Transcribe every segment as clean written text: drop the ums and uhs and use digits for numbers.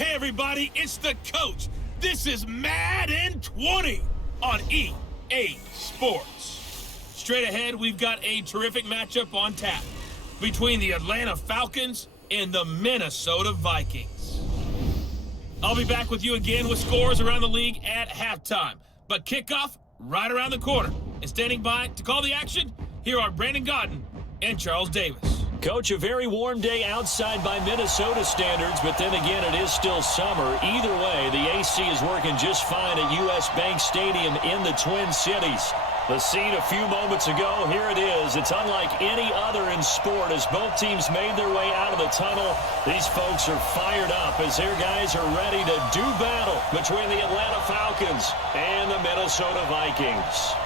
Hey everybody, it's the coach. This is Madden 20 on EA Sports. Straight ahead, we've got a terrific matchup on tap between the Atlanta Falcons and the Minnesota Vikings. I'll be back with you again with scores around the league at halftime. But kickoff right around the corner. And standing by to call the action, here are Brandon Godden and Charles Davis. Coach, a very warm day outside by Minnesota standards, but then again, it is still summer. Either way, the AC is working just fine at U.S. Bank Stadium in the Twin Cities. The scene a few moments ago, here it is. It's unlike any other in sport as both teams made their way out of the tunnel. These folks are fired up as their guys are ready to do battle between the Atlanta Falcons and the Minnesota Vikings.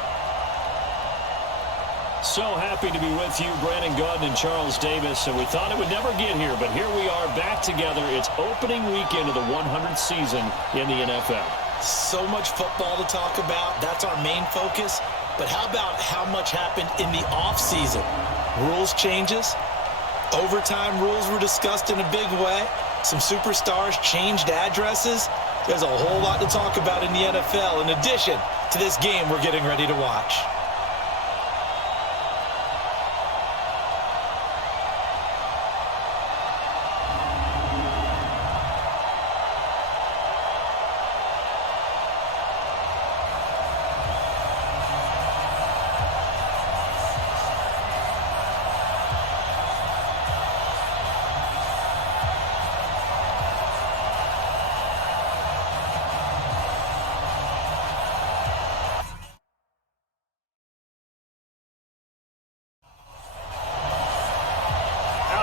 So happy to be with you, Brandon Godden and Charles Davis, and we thought it would never get here, but here we are back together. It's opening weekend of the 100th season in the NFL. So much football to talk about. That's our main focus. But how about how much happened in the offseason? Rules changes. Overtime rules were discussed in a big way. Some superstars changed addresses. There's a whole lot to talk about in the NFL in addition to this game we're getting ready to watch.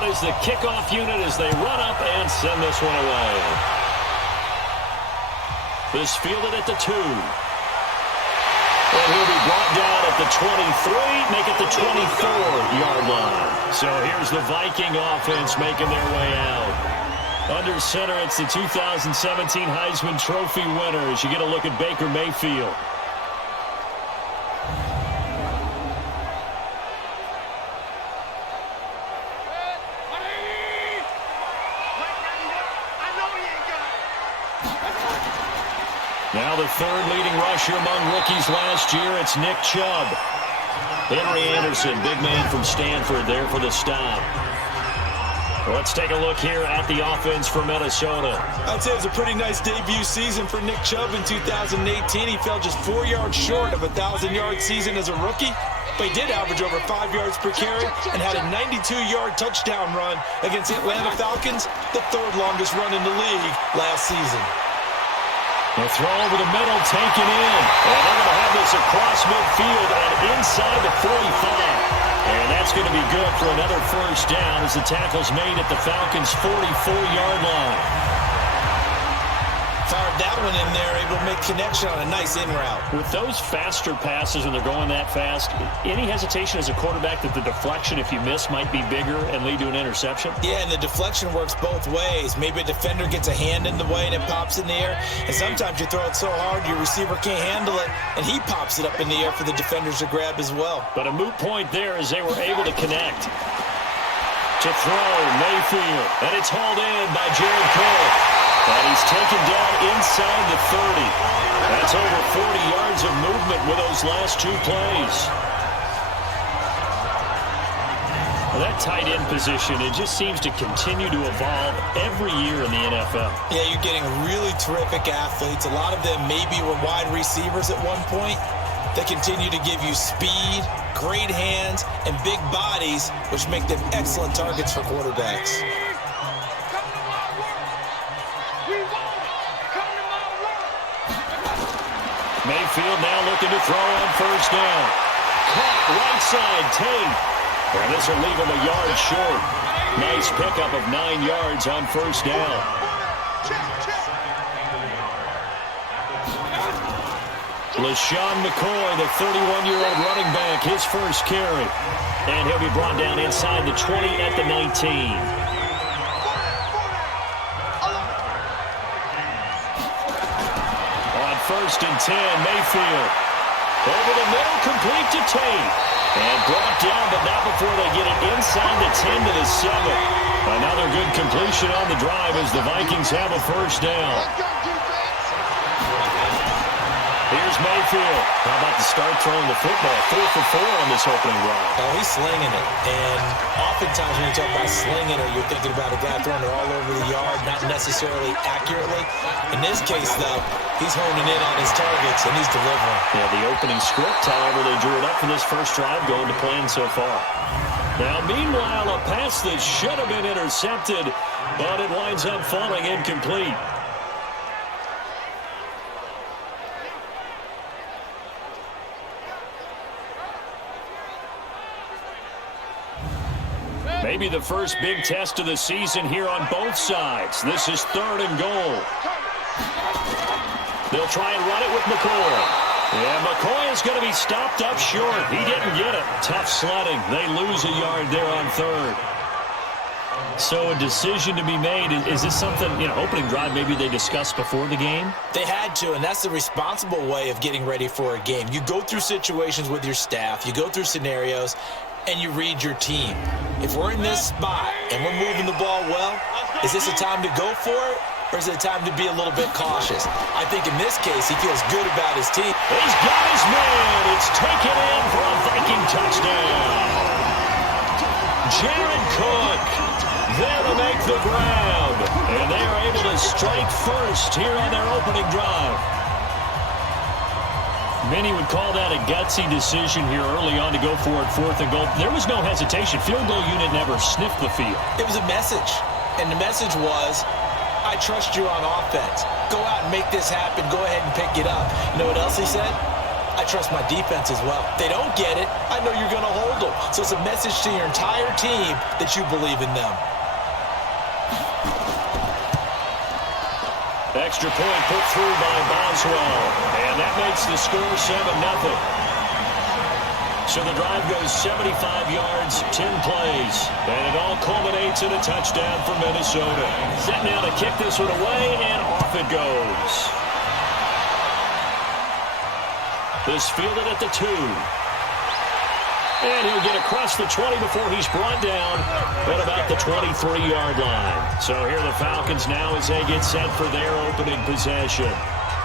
Is the kickoff unit as they run up and send this one away. This fielded at the 2. And he'll be brought down at the 23, make it the 24-yard line. So here's the Viking offense making their way out. Under center, it's the 2017 Heisman Trophy winner as you get a look at Baker Mayfield. Now the third leading rusher among rookies last year, it's Nick Chubb. Henry Anderson, big man from Stanford, there for the stop. Let's take a look here at the offense for Minnesota. I'd say it was a pretty nice debut season for Nick Chubb in 2018. He fell just 4 yards short of a 1,000-yard season as a rookie, but he did average over 5 yards per carry and had a 92-yard touchdown run against the Atlanta Falcons, the third longest run in the league last season. The throw over the middle, taken in. And they're going to have this across midfield and inside the 45. And that's going to be good for another first down as the tackle's made at the Falcons' 44-yard line. Fired that one in there, able to make connection on a nice in route. With those faster passes when they're going that fast, any hesitation as a quarterback that the deflection, if you miss, might be bigger and lead to an interception? Yeah, and the deflection works both ways. Maybe a defender gets a hand in the way and it pops in the air. And sometimes you throw it so hard your receiver can't handle it, and he pops it up in the air for the defenders to grab as well. But a moot point there as they were able to connect. To throw, Mayfield, and it's hauled in by Jared Cole. And he's taken down inside the 30. That's over 40 yards of movement with those last two plays. Well, that tight end position, it just seems to continue to evolve every year in the NFL. Yeah, you're getting really terrific athletes. A lot of them maybe were wide receivers at one point. They continue to give you speed, great hands, and big bodies, which make them excellent targets for quarterbacks. Mayfield now looking to throw on first down. Caught right side, Tate. And this will leave him a yard short. Nice pickup of 9 yards on first down. LaShawn McCoy, the 31-year-old running back, his first carry. And he'll be brought down inside the 20 at the 19. First and 10, Mayfield. Over the middle, complete to Tate. And brought down, but not before they get it inside the 10 to the 7. Another good completion on the drive as the Vikings have a first down. Here's Mayfield. How about the start throwing the football? 4 for 4 on this opening drive. Oh, he's slinging it. And oftentimes when you talk about slinging it, you're thinking about a guy throwing it all over the yard, not necessarily accurately. In this case, though, he's honing in on his targets, and he's delivering. Yeah, the opening script, however, they drew it up for this first drive, going to plan so far. Now, meanwhile, a pass that should have been intercepted, but it winds up falling incomplete. Maybe the first big test of the season here on both sides. This is 3rd and goal. They'll try and run it with McCoy. Yeah, McCoy is going to be stopped up short. He didn't get it. Tough sledding. They lose a yard there on 3rd. So a decision to be made. Is this something, opening drive maybe they discussed before the game? They had to, and that's the responsible way of getting ready for a game. You go through situations with your staff. You go through scenarios, and you read your team. If we're in this spot and we're moving the ball well, is this a time to go for it, or is it a time to be a little bit cautious? I think in this case, he feels good about his team. He's got his man. It's taken in for a Viking touchdown. Jared Cook there to make the grab. And they are able to strike first here on their opening drive. Many would call that a gutsy decision here early on to go for it 4th and goal. There was no hesitation. Field goal unit never sniffed the field. It was a message, and the message was, I trust you on offense. Go out and make this happen. Go ahead and pick it up. You know what else he said? I trust my defense as well. If they don't get it, I know you're going to hold them. So it's a message to your entire team that you believe in them. Extra point put through by Boswell. And that makes the score 7-0. So the drive goes 75 yards, 10 plays. And it all culminates in a touchdown for Minnesota. Set now to kick this one away, and off it goes. This fielded at the 2. And he'll get across the 20 before he's brought down at about the 23-yard line. So here the Falcons now as they get set for their opening possession.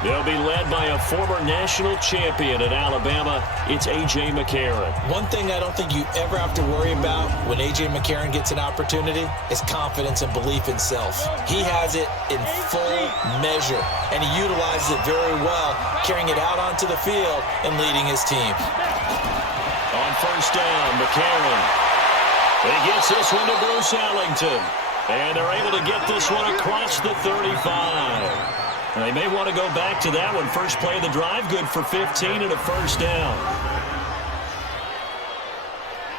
They'll be led by a former national champion at Alabama. It's A.J. McCarron. One thing I don't think you ever have to worry about when A.J. McCarron gets an opportunity is confidence and belief in self. He has it in full measure, and he utilizes it very well, carrying it out onto the field and leading his team. On first down, McCarron. He gets this one to Bruce Ellington. And they're able to get this one across the 35. And they may want to go back to that one. First play of the drive, good for 15 and a first down.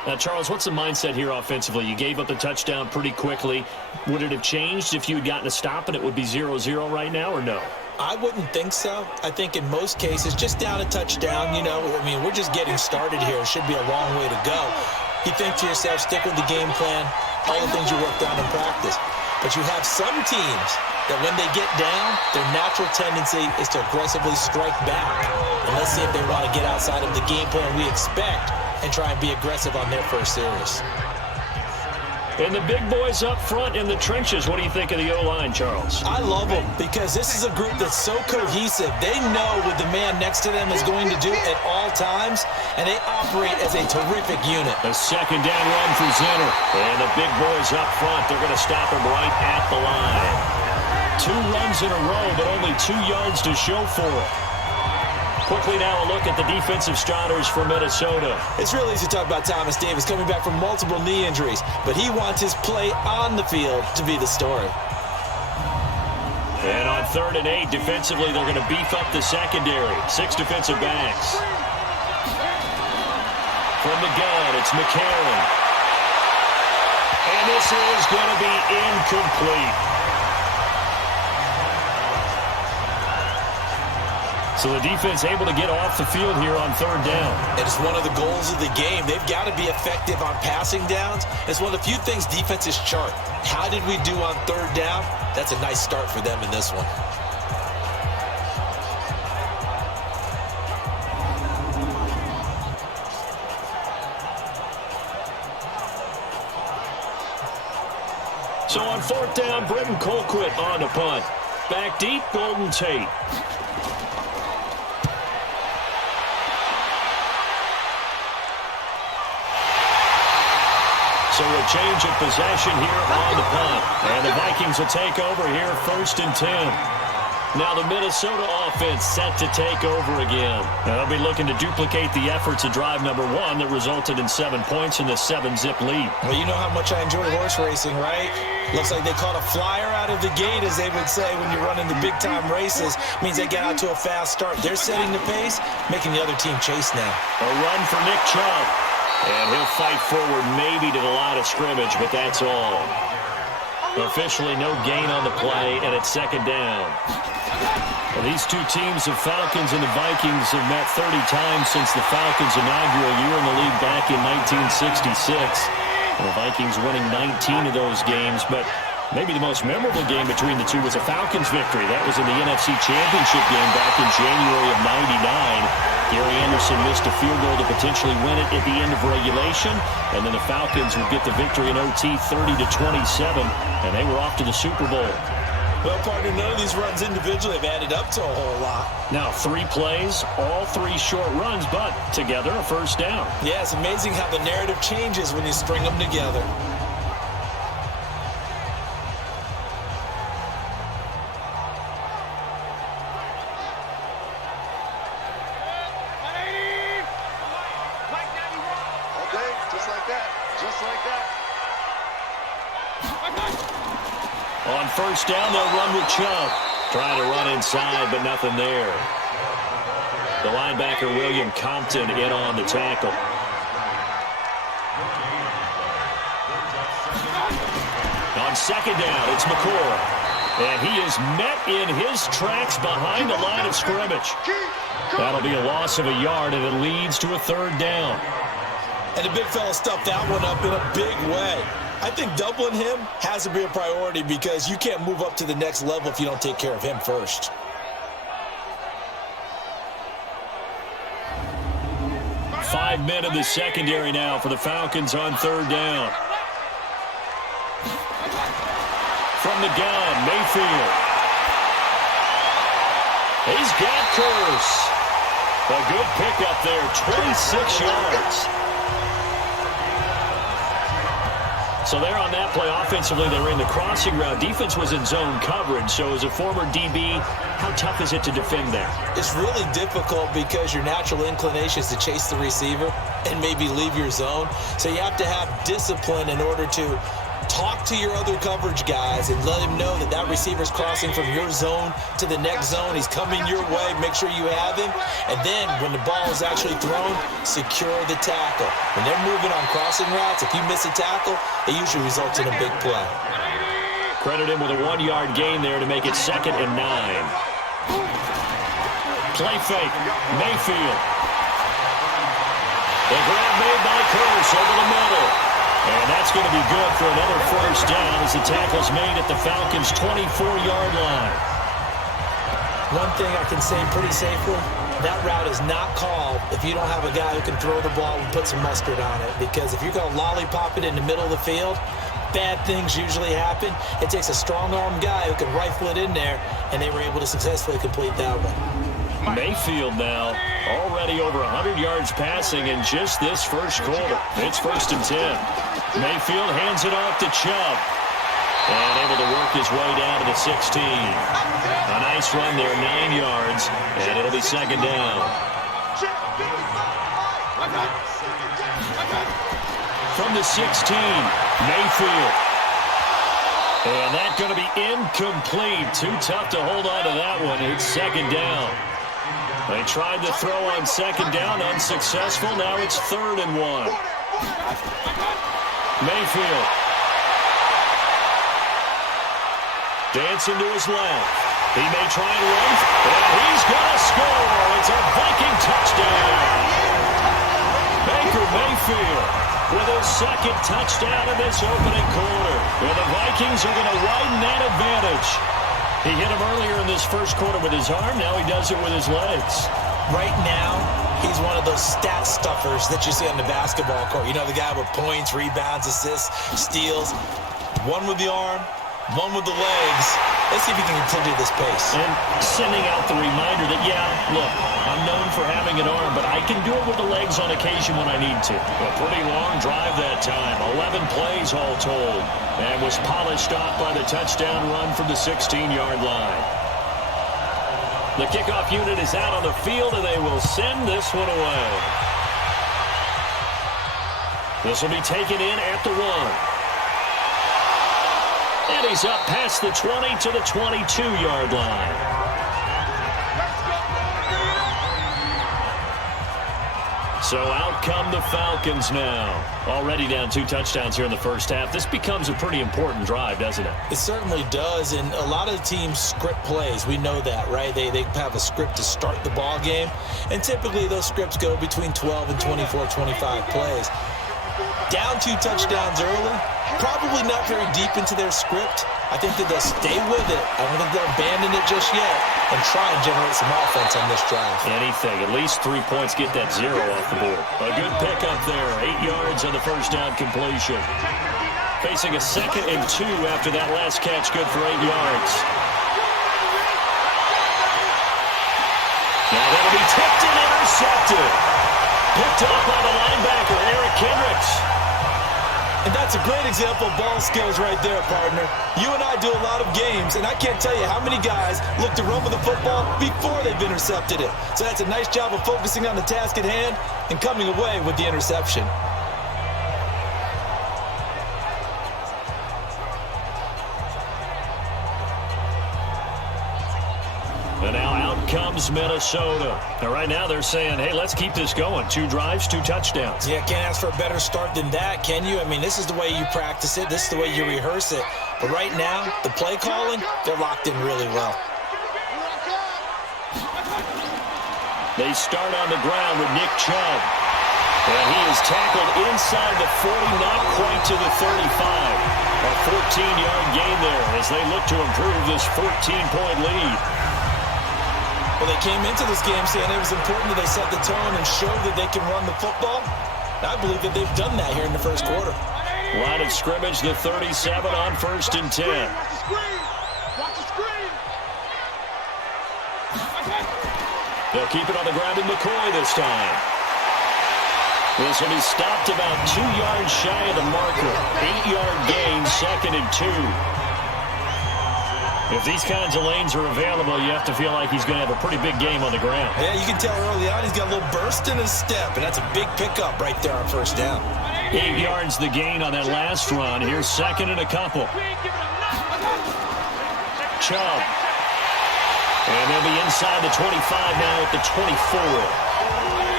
Now, Charles, what's the mindset here offensively? You gave up the touchdown pretty quickly. Would it have changed if you had gotten a stop and it would be 0-0 right now, or no? I wouldn't think so. I think in most cases, just down a touchdown, we're just getting started here. It should be a long way to go. You think to yourself, stick with the game plan, all the things you worked on in practice. But you have some teams that when they get down, their natural tendency is to aggressively strike back. And let's see if they want to get outside of the game plan we expect and try and be aggressive on their first series. And the big boys up front in the trenches, what do you think of the O-line, Charles? I love them because this is a group that's so cohesive. They know what the man next to them is going to do at all times, and they operate as a terrific unit. A second down run for Zinner. And the big boys up front, they're going to stop him right at the line. 2 runs in a row, but only 2 yards to show for it. Quickly now a look at the defensive starters for Minnesota. It's really easy to talk about Thomas Davis coming back from multiple knee injuries, but he wants his play on the field to be the story. And on 3rd and 8, defensively, they're going to beef up the secondary. 6 defensive backs. From the gun, it's McCarron. And this is going to be incomplete. So the defense able to get off the field here on 3rd down. It is one of the goals of the game. They've got to be effective on passing downs. It's one of the few things defenses chart. How did we do on 3rd down? That's a nice start for them in this one. So on fourth down, Britton Colquitt on to punt. Back deep, Golden Tate. So a change of possession here on the punt. And the Vikings will take over here, 1st and 10. Now the Minnesota offense set to take over again. They'll be looking to duplicate the efforts of drive number 1 that resulted in 7 points in the 7-zip lead. Well, you know how much I enjoy horse racing, right? Looks like they caught a flyer out of the gate, as they would say when you're running the big-time races. Means they get out to a fast start. They're setting the pace, making the other team chase now. A run for Nick Chubb. And he'll fight forward maybe to the line of scrimmage, but that's all. Officially no gain on the play, and it's 2nd down. Well, these two teams, the Falcons and the Vikings, have met 30 times since the Falcons' inaugural year in the league back in 1966. And the Vikings winning 19 of those games, but maybe the most memorable game between the two was a Falcons victory. That was in the NFC Championship game back in January of '99. Gary Anderson missed a field goal to potentially win it at the end of regulation, and then the Falcons would get the victory in OT 30-27, and they were off to the Super Bowl. Well, partner, none of these runs individually have added up to a whole lot. Now 3 plays, all 3 short runs, but together a 1st down. Yeah, it's amazing how the narrative changes when you string them together. On 1st down, they'll run with Chubb. Trying to run inside, but nothing there. The linebacker, William Compton, in on the tackle. On 2nd down, it's McCord. And he is met in his tracks behind the line of scrimmage. That'll be a loss of a yard, and it leads to a 3rd down. And the big fella stuffed that one up in a big way. I think doubling him has to be a priority because you can't move up to the next level if you don't take care of him first. Five men in the secondary now for the Falcons on 3rd down. From the gun, Mayfield. He's got Curse. A good pickup there, 26 yards. So there on that play, offensively, they were in the crossing route. Defense was in zone coverage. So as a former DB, how tough is it to defend that? It's really difficult because your natural inclination is to chase the receiver and maybe leave your zone. So you have to have discipline in order to talk to your other coverage guys and let him know that that receiver's crossing from your zone to the next zone. He's coming your way. Make sure you have him. And then when the ball is actually thrown, secure the tackle. When they're moving on crossing routes, if you miss a tackle, it usually results in a big play. Credit him with a 1-yard gain there to make it 2nd and 9. Play fake. Mayfield. The grab made by Curse over the middle. And that's going to be good for another 1st down as the tackle's made at the Falcons' 24-yard line. One thing I can say pretty safely, that route is not called if you don't have a guy who can throw the ball and put some mustard on it. Because if you're going to lollipop it in the middle of the field, bad things usually happen. It takes a strong-arm guy who can rifle it in there, and they were able to successfully complete that one. Mayfield now already over 100 yards passing in just this first quarter. It's 1st and 10. Mayfield hands it off to Chubb. And able to work his way down to the 16. A nice run there, 9 yards, and it'll be 2nd down. From the 16, Mayfield. And that's going to be incomplete. Too tough to hold on to that one. It's 2nd down. They tried to throw on 2nd down, unsuccessful. Now it's 3rd and 1. Mayfield. Dancing to his left. He may try and run, and he's going to score. It's a Viking touchdown. Baker Mayfield with his 2nd touchdown in this opening quarter. And the Vikings are going to widen that advantage. He hit him earlier in this first quarter with his arm. Now he does it with his legs. Right now, he's one of those stat stuffers that you see on the basketball court. You know, the guy with points, rebounds, assists, steals. One with the arm, one with the legs. Let's see if he can continue this pace. And sending out the reminder that, yeah, look, I'm known for having an arm, but I can do it with the legs on occasion when I need to. A pretty long drive that time. 11 plays all told. And was polished off by the touchdown run from the 16-yard line. The kickoff unit is out on the field, and they will send this one away. This will be taken in at the 1. And he's up past the 20 to the 22-yard line. So out come the Falcons now. Already down 2 touchdowns here in the first half. This becomes a pretty important drive, doesn't it? It certainly does, and a lot of the teams script plays. We know that, right? They have a script to start the ball game, and typically those scripts go between 12 and 24, 25 plays. Down 2 touchdowns early, probably not very deep into their script. I think that they'll stay with it. I don't think they'll abandon it just yet and try and generate some offense on this drive. Anything. At least 3 points, get that 0 off the board. A good pickup there. 8 yards on the first down completion. Facing a 2nd and 2 after that last catch. Good for 8 yards. Now that'll be tipped and intercepted. Picked up by the linebacker, Eric Kendricks. And that's a great example of ball skills right there, partner. You and I do a lot of games, and I can't tell you how many guys look to run with the football before they've intercepted it. So that's a nice job of focusing on the task at hand and coming away with the interception. And now out comes Minnesota. Now right now they're saying, hey, let's keep this going. 2 drives, 2 touchdowns. Yeah, can't ask for a better start than that, can you? I mean, this is the way you practice it. This is the way you rehearse it. But right now, the play calling, they're locked in really well. They start on the ground with Nick Chubb. And he is tackled inside the 40, not quite to the 35. A 14-yard gain there as they look to improve this 14-point lead. Well, they came into this game saying it was important that they set the tone and show that they can run the football. I believe that they've done that here in the first quarter. Line of scrimmage, the 37 on 1st and 10. They'll keep it on the ground in McCoy this time. This will be stopped about 2 yards shy of the marker. 8-yard gain, 2nd and 2. If these kinds of lanes are available, you have to feel like he's going to have a pretty big game on the ground. Yeah, you can tell early on he's got a little burst in his step, and that's a big pickup right there on 1st down. 8 yards the gain on that last run. Here's 2nd and a couple. Chubb. And they'll be inside the 25 now at the 24.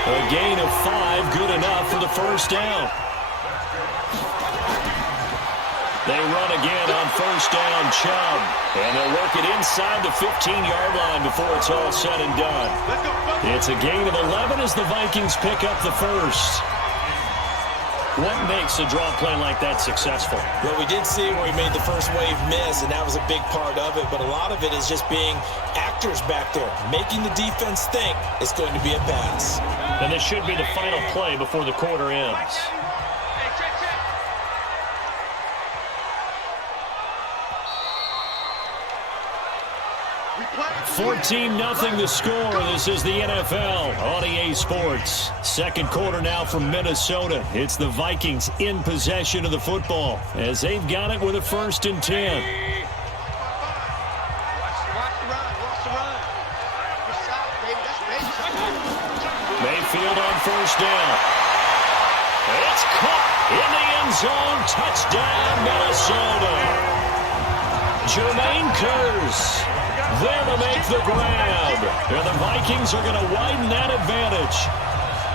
A gain of 5, good enough for the 1st down. They run again on 1st down, Chubb. And they'll work it inside the 15-yard line before it's all said and done. It's a gain of 11 as the Vikings pick up the 1st. What makes a draw play like that successful? Well, we did see where he made the first wave miss, and that was a big part of it. But a lot of it is just being actors back there, making the defense think it's going to be a pass. And this should be the final play before the quarter ends. 14-0 the score. This is the NFL on EA Sports. Second quarter now from Minnesota. It's the Vikings in possession of the football as they've got it with a 1st and 10. Mayfield on 1st down. It's caught in the end zone. Touchdown, Minnesota. Jermaine Kearse there to make the grab. And the Vikings are going to widen that advantage.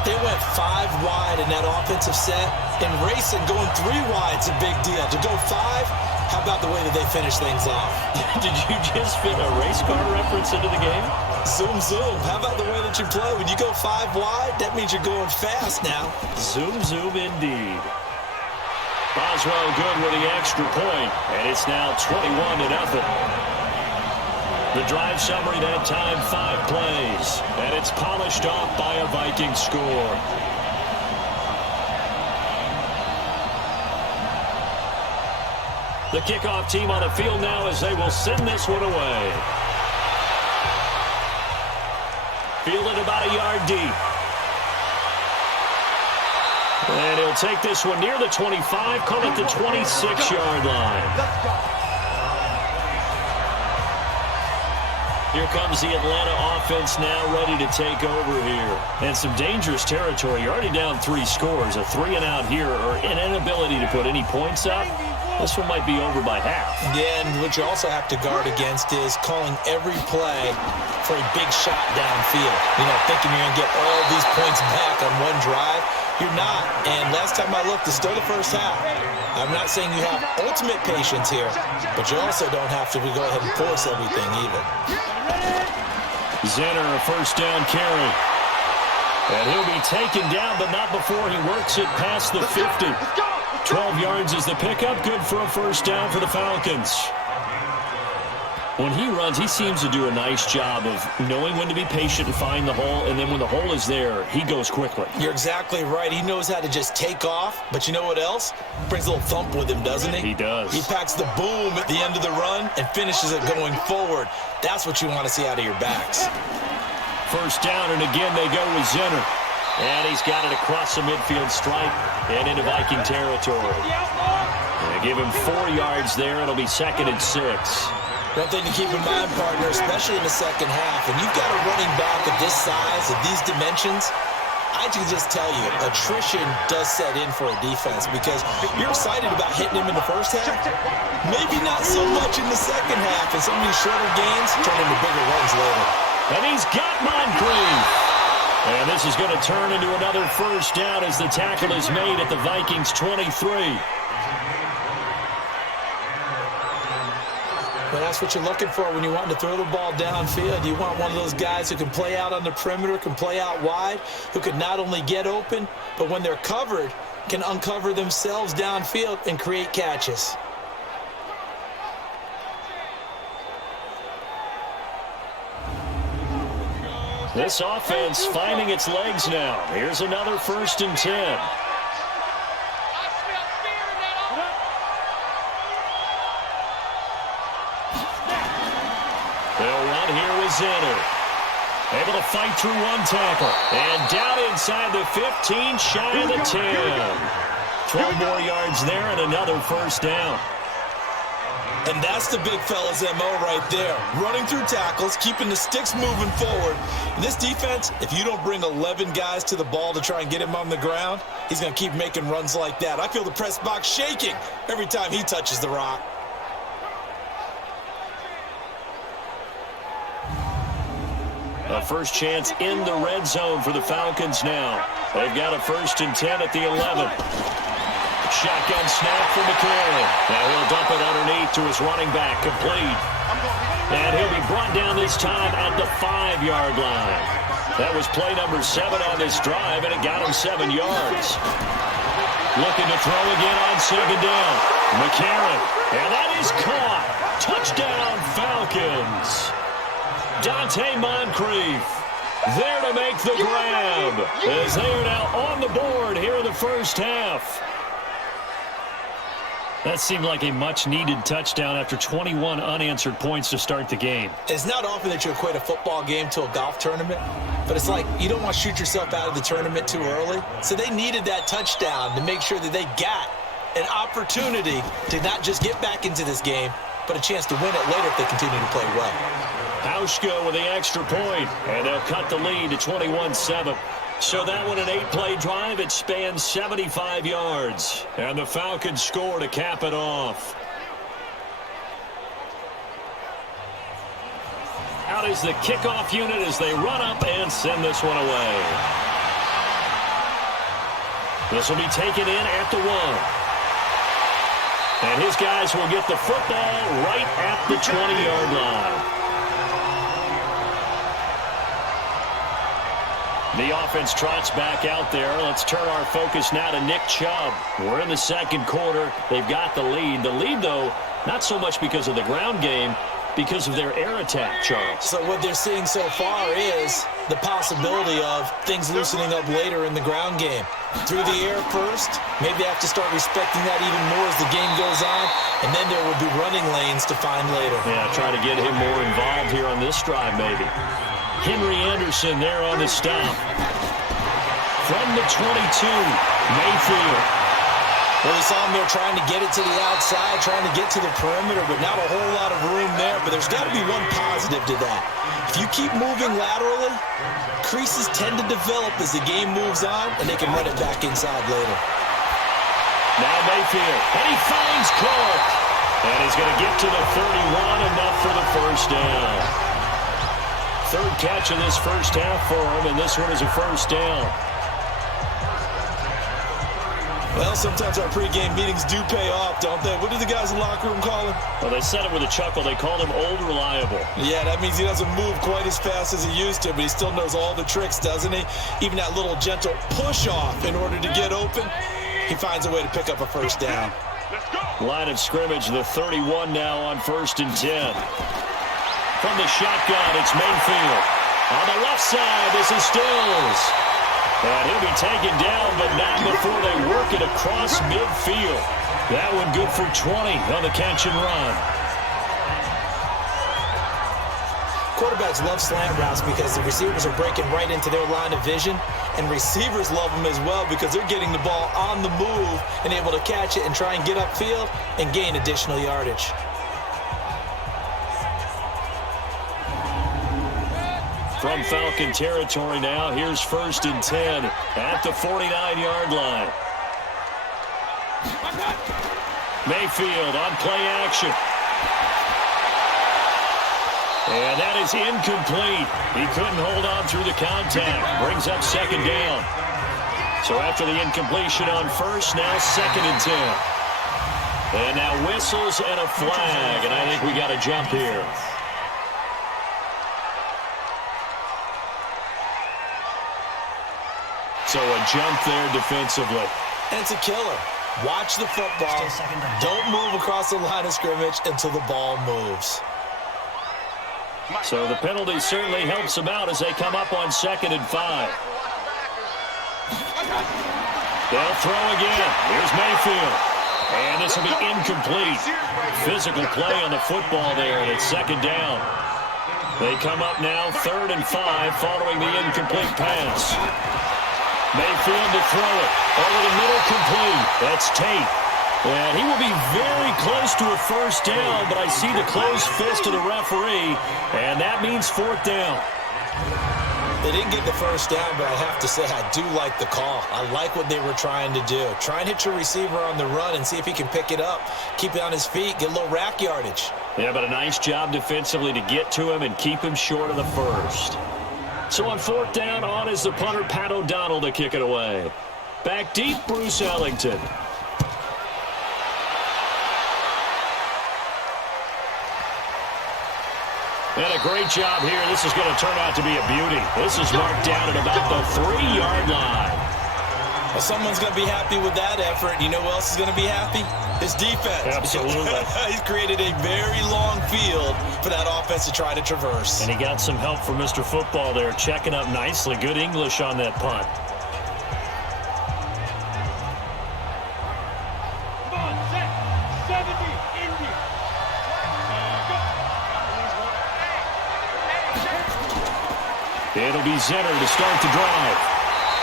They went 5 wide in that offensive set. And racing, going 3 wide's a big deal. To go 5, how about the way that they finish things off? Did you just fit a race car reference into the game? Zoom, zoom. How about the way that you play? When you go 5 wide, that means you're going fast now. Zoom, zoom indeed. Boswell good with the extra point, and it's now 21-0. The drive summary that time, 5 plays, and it's polished off by a Viking score. The kickoff team on the field now as they will send this one away. Fielded about a yard deep. And he'll take this one near the 25, call it the 26-yard line. Here comes the Atlanta offense now ready to take over here. And some dangerous territory. You're already down 3 scores. A 3 and out here, or an inability to put any points up. This one might be over by half. Yeah, and what you also have to guard against is calling every play for a big shot downfield. You know, thinking you're going to get all these points back on one drive. You're not. And last time I looked, it's still the first half. I'm not saying you have ultimate patience here, but you also don't have to go ahead and force everything either. Zenner, a first down carry. And he'll be taken down, but not before he works it past the 50. 12 yards is the pickup. Good for a first down for the Falcons. When he runs, he seems to do a nice job of knowing when to be patient and find the hole, and then when the hole is there, he goes quickly. You're exactly right. He knows how to just take off, but you know what else? Brings a little thump with him, doesn't he? He does. He packs the boom at the end of the run and finishes it going forward. That's what you want to see out of your backs. First down, and again they go with Zenner. And he's got it across the midfield stripe and into Viking territory. They give him 4 yards there. It'll be 2nd and 6. One thing to keep in mind, partner, especially in the second half, when you've got a running back of this size, of these dimensions, I can just tell you, attrition does set in for a defense because you're excited about hitting him in the first half. Maybe not so much in the second half, and some of these shorter gains turn into bigger runs later. And he's got Moncrief. And this is going to turn into another first down as the tackle is made at the Vikings 23. Well, that's what you're looking for when you want to throw the ball downfield. You want one of those guys who can play out on the perimeter, can play out wide, who can not only get open, but when they're covered, can uncover themselves downfield and create catches. This offense finding its legs now. Here's another 1st and 10. They'll run here with Zenner. Able to fight through one tackle. And down inside the 15, shy of the 10. 12 more yards there and another first down. And that's the big fella's MO right there. Running through tackles, keeping the sticks moving forward. This defense, if you don't bring 11 guys to the ball to try and get him on the ground, he's going to keep making runs like that. I feel the press box shaking every time he touches the rock. A first chance in the red zone for the Falcons now. They've got a 1st and 10 at the 11. Shotgun snap for McCarron. Now he'll dump it underneath to his running back, complete. And he'll be brought down this time at the 5-yard line. That was play number 7 on this drive, and it got him 7 yards. Looking to throw again on 2nd down. McCarron, and that is caught. Touchdown, Falcons. Dante Moncrief there to make the grab as they are now on the board here in the first half. That seemed like a much-needed touchdown after 21 unanswered points to start the game. It's not often that you equate a football game to a golf tournament, but it's like you don't want to shoot yourself out of the tournament too early. So they needed that touchdown to make sure that they got an opportunity to not just get back into this game, but a chance to win it later if they continue to play well. Hauschka with the extra point, and they'll cut the lead to 21-7. So that one, an 8-play drive. It spans 75 yards. And the Falcons score to cap it off. Out is the kickoff unit as they run up and send this one away. This will be taken in at the 1. And his guys will get the football right at the 20-yard line. The offense trots back out there. Let's turn our focus now to Nick Chubb. We're in the second quarter. They've got the lead. The lead, though, not so much because of the ground game, because of their air attack, Charles. So what they're seeing so far is the possibility of things loosening up later in the ground game. Through the air first, maybe they have to start respecting that even more as the game goes on, and then there will be running lanes to find later. Yeah, try to get him more involved here on this drive, maybe. Henry Anderson there on the stop. From the 22, Mayfield. Well, we saw him there trying to get it to the outside, trying to get to the perimeter, but not a whole lot of room there. But there's got to be one positive to that. If you keep moving laterally, creases tend to develop as the game moves on, and they can run it back inside later. Now Mayfield, and he finds Clark. And he's going to get to the 31, enough for the first down. Third catch of this first half for him, and this one is a first down. Well, sometimes our pregame meetings do pay off, don't they? What do the guys in the locker room call him? Well, they said it with a chuckle. They called him Old Reliable. Yeah, that means he doesn't move quite as fast as he used to, but he still knows all the tricks, doesn't he? Even that little gentle push-off in order to get open, he finds a way to pick up a first down. Line of scrimmage, the 31 now on 1st and 10. From the shotgun, it's Mayfield. On the left side, this is Stills. And he'll be taken down, but not before they work it across midfield. That one good for 20 on the catch and run. Quarterbacks love slant routes because the receivers are breaking right into their line of vision, and receivers love them as well because they're getting the ball on the move and able to catch it and try and get upfield and gain additional yardage. From Falcon territory now, here's 1st and 10 at the 49-yard line. Mayfield on play action. And that is incomplete. He couldn't hold on through the contact. Brings up 2nd down. So after the incompletion on 1st, now 2nd and 10. And now whistles and a flag, and I think we got a jump here. So a jump there defensively. And it's a killer. Watch the football. Don't move across the line of scrimmage until the ball moves. So the penalty certainly helps them out as they come up on 2nd and 5. They'll throw again. Here's Mayfield. And this will be incomplete. Physical play on the football there, and it's 2nd down. They come up now 3rd and 5 following the incomplete pass. Mayfield to throw it. Over the middle, complete. That's Tate. And he will be very close to a first down, but I see the closed fist of the referee, and that means 4th down. They didn't get the first down, but I have to say I do like the call. I like what they were trying to do. Try and hit your receiver on the run and see if he can pick it up, keep it on his feet, get a little rack yardage. Yeah, but a nice job defensively to get to him and keep him short of the first. So on 4th down, on is the punter, Pat O'Donnell, to kick it away. Back deep, Bruce Ellington. And a great job here. This is going to turn out to be a beauty. This is marked down at about the 3-yard line. Well, someone's going to be happy with that effort. You know who else is going to be happy? His defense. Absolutely. He's created a very long field for that offense to try to traverse. And he got some help from Mr. Football there, checking up nicely. Good English on that punt. It'll be Zenner to start the drive.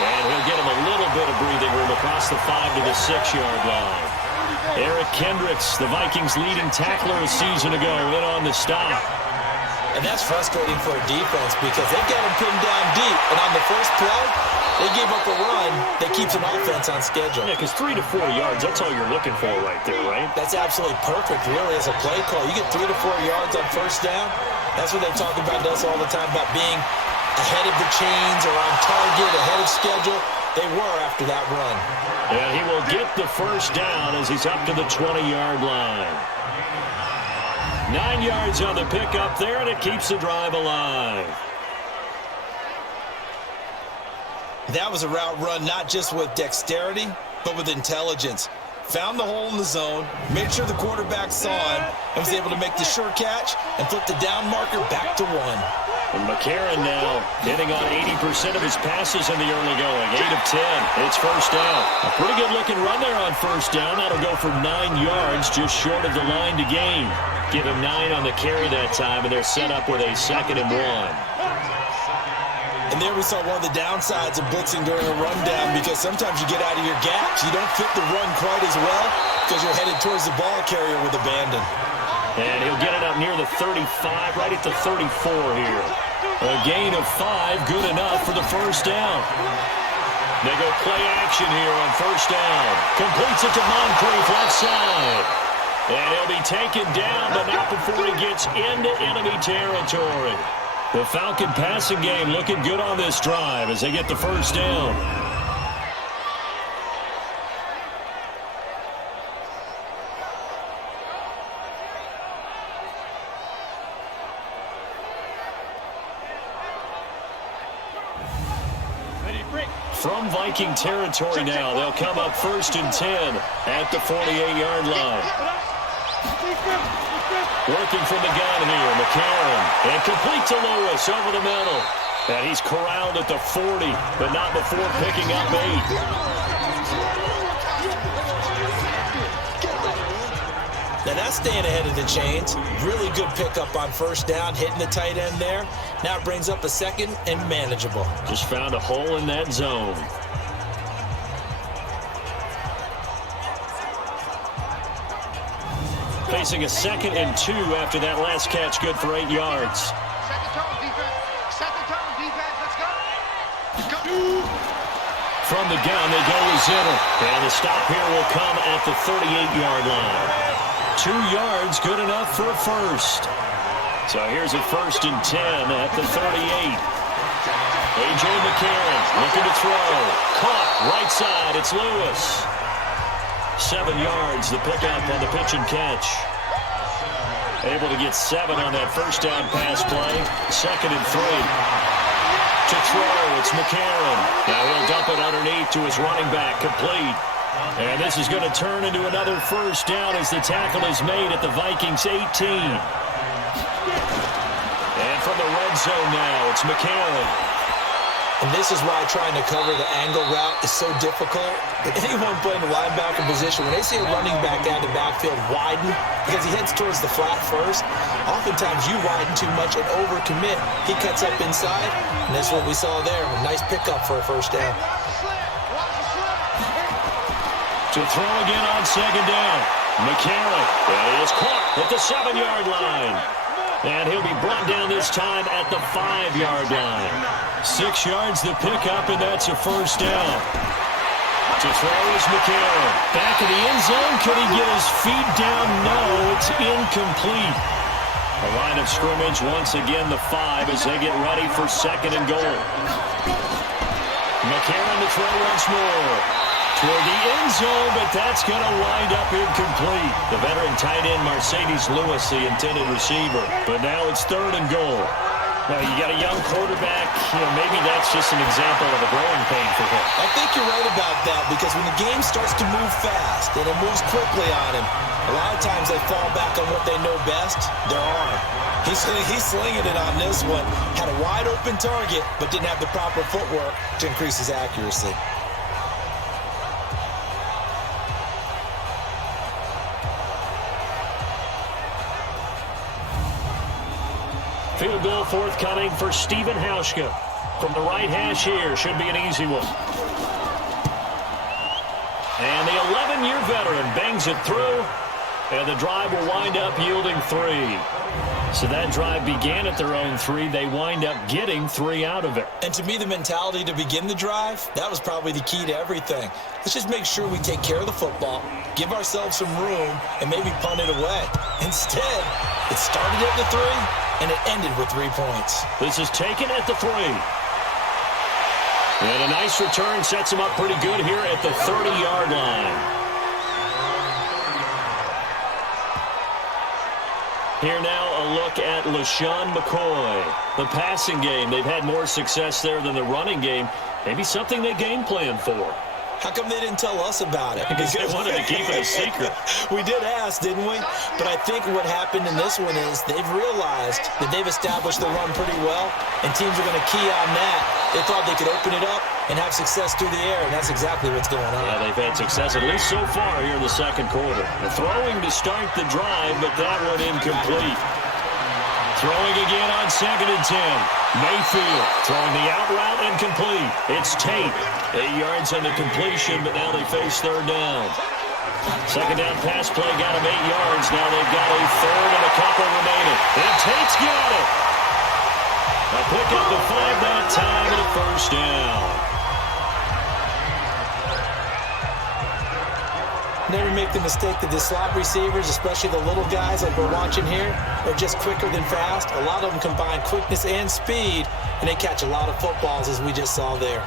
And he'll get him a little bit of breathing room across the 5 to the 6-yard line. Eric Kendricks, the Vikings' leading tackler a season ago, in on the stop. And that's frustrating for a defense because they've got him pinned down deep. And on the first play, they gave up a run that keeps an offense on schedule. Yeah, because 3 to 4 yards, that's all you're looking for right there, right? That's absolutely perfect, really, as a play call. You get 3 to 4 yards on first down. That's what they talk about us all the time, about being ahead of the chains or on target, ahead of schedule. They were after that run. And he will get the first down as he's up to the 20-yard line. 9 yards on the pickup there, and it keeps the drive alive. That was a route run not just with dexterity, but with intelligence. found the hole in the zone, made sure the quarterback saw him, and was able to make the sure catch and flip the down marker back to 1. And McCarron now hitting on 80% of his passes in the early going. 8 of 10. It's first down. A pretty good-looking run there on first down. That'll go for 9 yards, just short of the line to gain. Give him 9 on the carry that time, and they're set up with a 2nd and 1. And there we saw one of the downsides of blitzing during a rundown, because sometimes you get out of your gaps. You don't fit the run quite as well because you're headed towards the ball carrier with abandon. And he'll get it up near the 35, right at the 34 here. A gain of 5, good enough for the first down. They go play action here on first down. Completes it to Moncrief left side. And he'll be taken down, but not before he gets into enemy territory. The Falcon passing game looking good on this drive as they get the first down. From Viking territory now, they'll come up 1st and 10 at the 48-yard line. Working from the gun here, McCarron. And complete to Lewis over the middle. And he's corralled at the 40, but not before picking up 8. Now that's staying ahead of the chains. Really good pickup on first down, hitting the tight end there. Now it brings up a 2nd and manageable. Just found a hole in that zone. Facing a 2nd and 2 after that last catch, good for 8 yards. From the gun, they go with Zinner. And the stop here will come at the 38-yard line. 2 yards, good enough for a first. So here's a 1st and 10 at the 38. A.J. McCarron looking to throw. Caught right side, it's Lewis. 7 yards, the pickup on the pitch and catch. Able to get 7 on that first down pass play. 2nd and 3. To throw, it's McCarron. Now he'll dump it underneath to his running back, complete. And this is going to turn into another first down as the tackle is made at the Vikings 18. And from the red zone now, it's McCarron. And this is why trying to cover the angle route is so difficult. Anyone playing the linebacker position, when they see a running back out of the backfield widen, because he heads towards the flat first, oftentimes you widen too much and overcommit. He cuts up inside, and that's what we saw there. A nice pickup for a first down. To throw again on 2nd down. McCarron, and he is caught at the 7-yard line. And he'll be brought down this time at the 5-yard line. 6 yards the pickup, and that's a first down. To throw is McCarron. Back in the end zone. Could he get his feet down? No, it's incomplete. A line of scrimmage once again, the 5, as they get ready for 2nd and goal. McCarron to throw once more. Toward the end zone, but that's going to wind up incomplete. The veteran tight end, Mercedes Lewis, the intended receiver. But now it's 3rd and goal. Now, you got a young quarterback. Maybe that's just an example of a growing pain for him. I think you're right about that, because when the game starts to move fast and it moves quickly on him, a lot of times they fall back on what they know best, their arm. He's slinging it on this one. Had a wide open target, but didn't have the proper footwork to increase his accuracy. Field goal forthcoming for Stephen Hauschka. From the right hash here, should be an easy one. And the 11-year veteran bangs it through, and the drive will wind up yielding 3. So that drive began at their own 3. They wind up getting 3 out of it. And to me, the mentality to begin the drive, that was probably the key to everything. Let's just make sure we take care of the football, give ourselves some room, and maybe punt it away. Instead, it started at the 3, and it ended with 3 points. This is taken at the 3. And a nice return sets him up pretty good here at the 30-yard line. Here now a look at LaShawn McCoy. The passing game, they've had more success there than the running game. Maybe something they game plan for. How come they didn't tell us about it? Because they wanted to keep it a secret. We did ask, didn't we? But I think what happened in this one is they've realized that they've established the run pretty well, and teams are going to key on that. They thought they could open it up and have success through the air, and that's exactly what's going on. Yeah, they've had success, at least so far here in the second quarter. The throwing to start the drive, but that one incomplete. Throwing again on 2nd and 10. Mayfield throwing the out route incomplete. It's Tate. 8 yards on the completion, but now they face 3rd down. Second down pass play got him 8 yards. Now they've got a 3rd and a couple remaining. And Tate's got it. A pick up the 5 that time and a 1st down. Never make the mistake that the slot receivers, especially the little guys like we're watching here, are just quicker than fast. A lot of them combine quickness and speed, and they catch a lot of footballs, as we just saw there.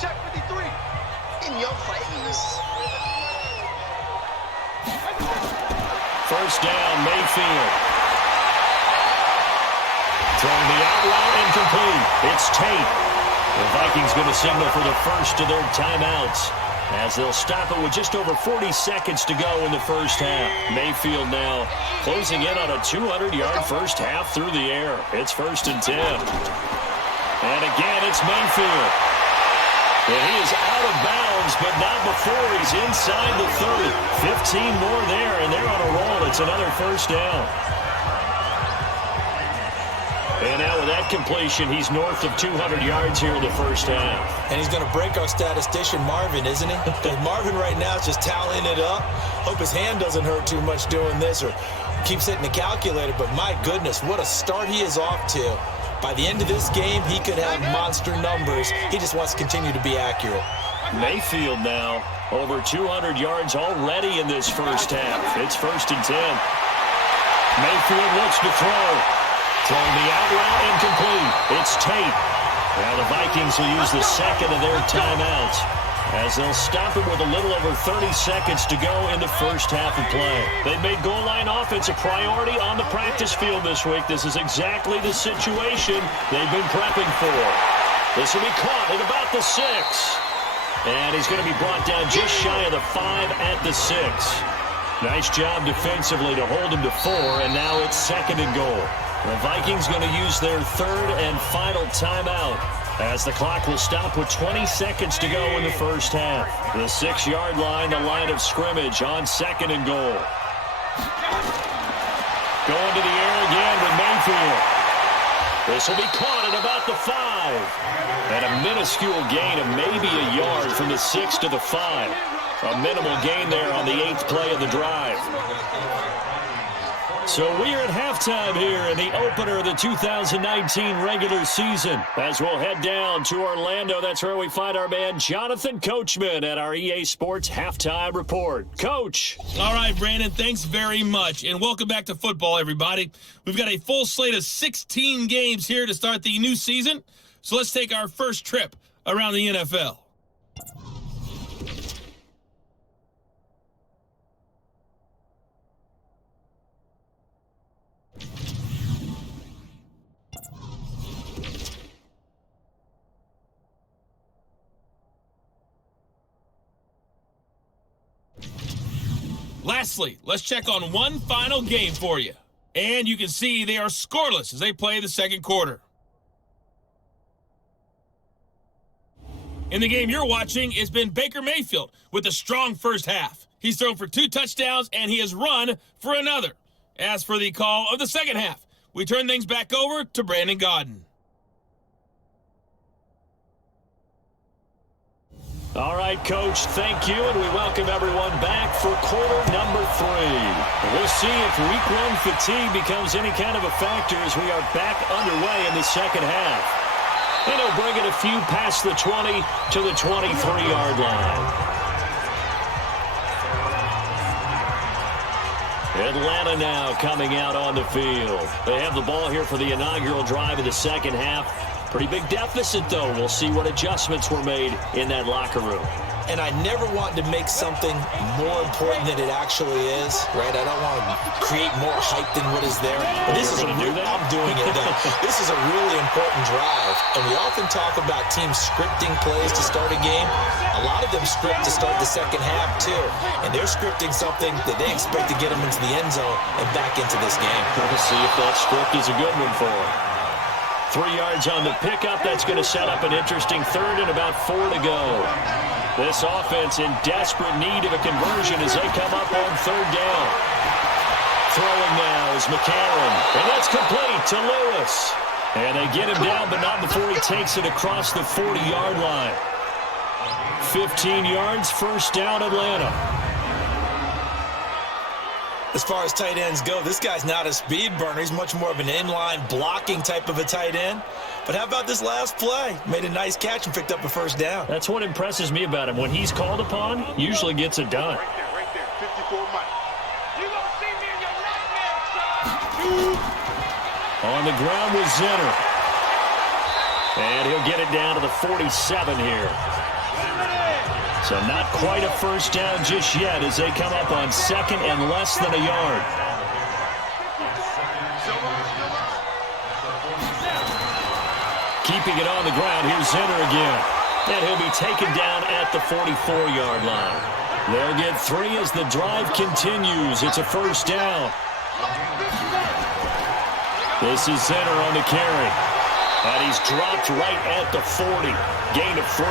Check 53. In your face. 1st down, Mayfield. Throwing the out route incomplete. It's Tate. The Vikings going to signal for the first of their timeouts as they'll stop it with just over 40 seconds to go in the first half. Mayfield now closing in on a 200-yard first half through the air. It's 1st and 10. And again, it's Mayfield. And he is out of bounds, but not before he's inside the 30. 15 more there, and they're on a roll. It's another 1st down. And now with that completion, he's north of 200 yards here in the first half. And he's going to break our statistician, Marvin, isn't he? Because Marvin right now is just tallying it up. Hope his hand doesn't hurt too much doing this or keeps hitting the calculator. But my goodness, what a start he is off to. By the end of this game, he could have monster numbers. He just wants to continue to be accurate. Mayfield now over 200 yards already in this first half. It's 1st and 10. Mayfield looks to throw. Throwing the out route incomplete. It's Tate. Now the Vikings will use the second of their timeouts as they'll stop it with a little over 30 seconds to go in the first half of play. They've made goal line offense a priority on the practice field this week. This is exactly the situation they've been prepping for. This will be caught at about the 6. And he's going to be brought down just shy of the 5 at the 6. Nice job defensively to hold him to 4, and now it's 2nd and goal. The Vikings going to use their 3rd and final timeout as the clock will stop with 20 seconds to go in the first half. The 6-yard line, the line of scrimmage on 2nd and goal. Going to the air again with Mayfield. This will be caught at about the 5. And a minuscule gain of maybe a yard from the 6 to the 5. A minimal gain there on the 8th play of the drive. So we are at halftime here in the opener of the 2019 regular season. As we'll head down to Orlando, that's where we find our man Jonathan Coachman at our EA Sports Halftime Report. Coach. All right, Brandon, thanks very much. And welcome back to football, everybody. We've got a full slate of 16 games here to start the new season. So let's take our first trip around the NFL. Lastly, let's check on one final game for you. And you can see they are scoreless as they play the second quarter. In the game you're watching, it's been Baker Mayfield with a strong first half. He's thrown for 2 touchdowns, and he has run for another. As for the call of the second half, we turn things back over to Brandon Gaudin. All right, Coach, thank you, and we welcome everyone back for quarter number 3. We'll see if week 1 fatigue becomes any kind of a factor as we are back underway in the second half. And he'll bring it a few past the 20 to the 23-yard line. Atlanta now coming out on the field. They have the ball here for the inaugural drive of the second half. Pretty big deficit, though. We'll see what adjustments were made in that locker room. and I never want to make something more important than it actually is, right? I don't want to create more hype than what is there. But this is I'm doing it though. This is a really important drive, and we often talk about teams scripting plays to start a game. A lot of them script to start the second half too, and they're scripting something that they expect to get them into the end zone and back into this game. We'll see if that script is a good one for them. 3 yards on the pickup. That's going to set up an interesting third and about 4 to go. This offense in desperate need of a conversion as they come up on third down. Throwing now is McCarron, and that's complete to Lewis. And they get him down, but not before he takes it across the 40-yard line. 15 yards, first down, Atlanta. As far as tight ends go, this guy's not a speed burner. He's much more of an inline blocking type of a tight end. But how about this last play? Made a nice catch and picked up a first down. That's what impresses me about him. When he's called upon, usually gets it done. Right there, 54 Mike. You gonna see me in your nightmare, son. On the ground with Zinner. And he'll get it down to the 47 here. So not quite a first down just yet as they come up on second and less than a yard. Keeping it on the ground, here's Zinner again. And he'll be taken down at the 44-yard line. They'll get 3 as the drive continues. It's a first down. This is Zinner on the carry. And he's dropped right at the 40. Gain of 3.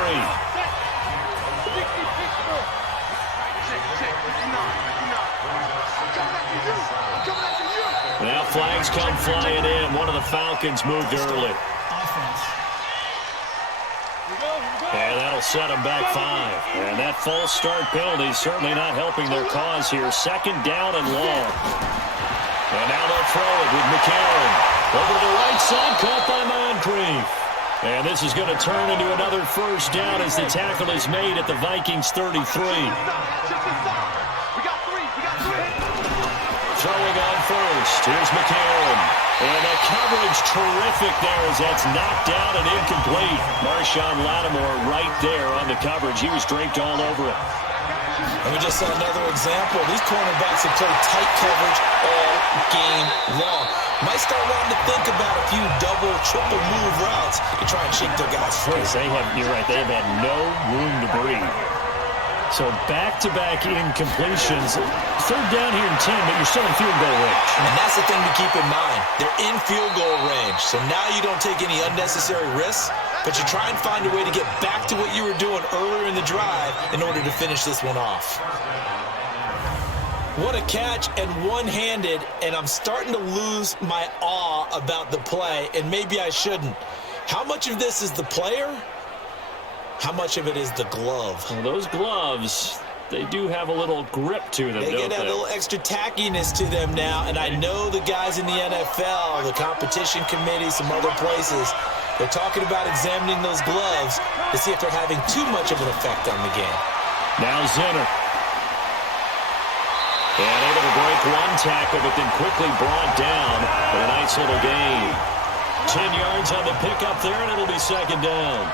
Now flags come flying in. One of the Falcons moved early. And that'll set them back 5. And that false start penalty is certainly not helping their cause here. Second down and long. And now they'll throw it with McCarron. Over to the right side, caught by Moncrief. And this is going to turn into another first down as the tackle is made at the Vikings 33. Throwing on first. Here's McCarron. And the coverage terrific there as that's knocked down and incomplete. Marshawn Lattimore right there on the coverage. He was draped all over it. And we just saw another example. These cornerbacks have played tight coverage all game long. Might start wanting to think about a few double, triple move routes to try and shake their guys free. You're right, they have had no room to breathe. So back-to-back incompletions. Third down here in 10, but you're still in field goal range. And that's the thing to keep in mind. They're in field goal range. So now you don't take any unnecessary risks, but you try and find a way to get back to what you were doing earlier in the drive in order to finish this one off. What a catch, and one-handed, and I'm starting to lose my awe about the play, and maybe I shouldn't. How much of this is the player? How much of it is the glove? Well, those gloves, they do have a little grip to them, They get a little extra tackiness to them now, and I know the guys in the NFL, the competition committee, some other places, they're talking about examining those gloves to see if they're having too much of an effect on the game. Now Zinner. And able to break one tackle, but then quickly brought down for a nice little gain. 10 yards on the pickup there, and it'll be second down.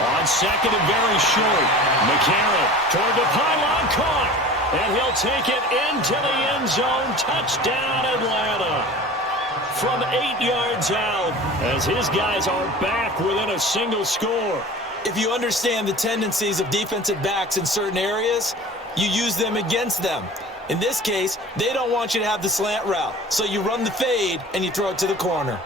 On second and very short. McCarron toward the pylon, caught. And he'll take it into the end zone. Touchdown, Atlanta. From 8 yards out, as his guys are back within a single score. If you understand the tendencies of defensive backs in certain areas, you use them against them. In this case, they don't want you to have the slant route. So you run the fade and you throw it to the corner.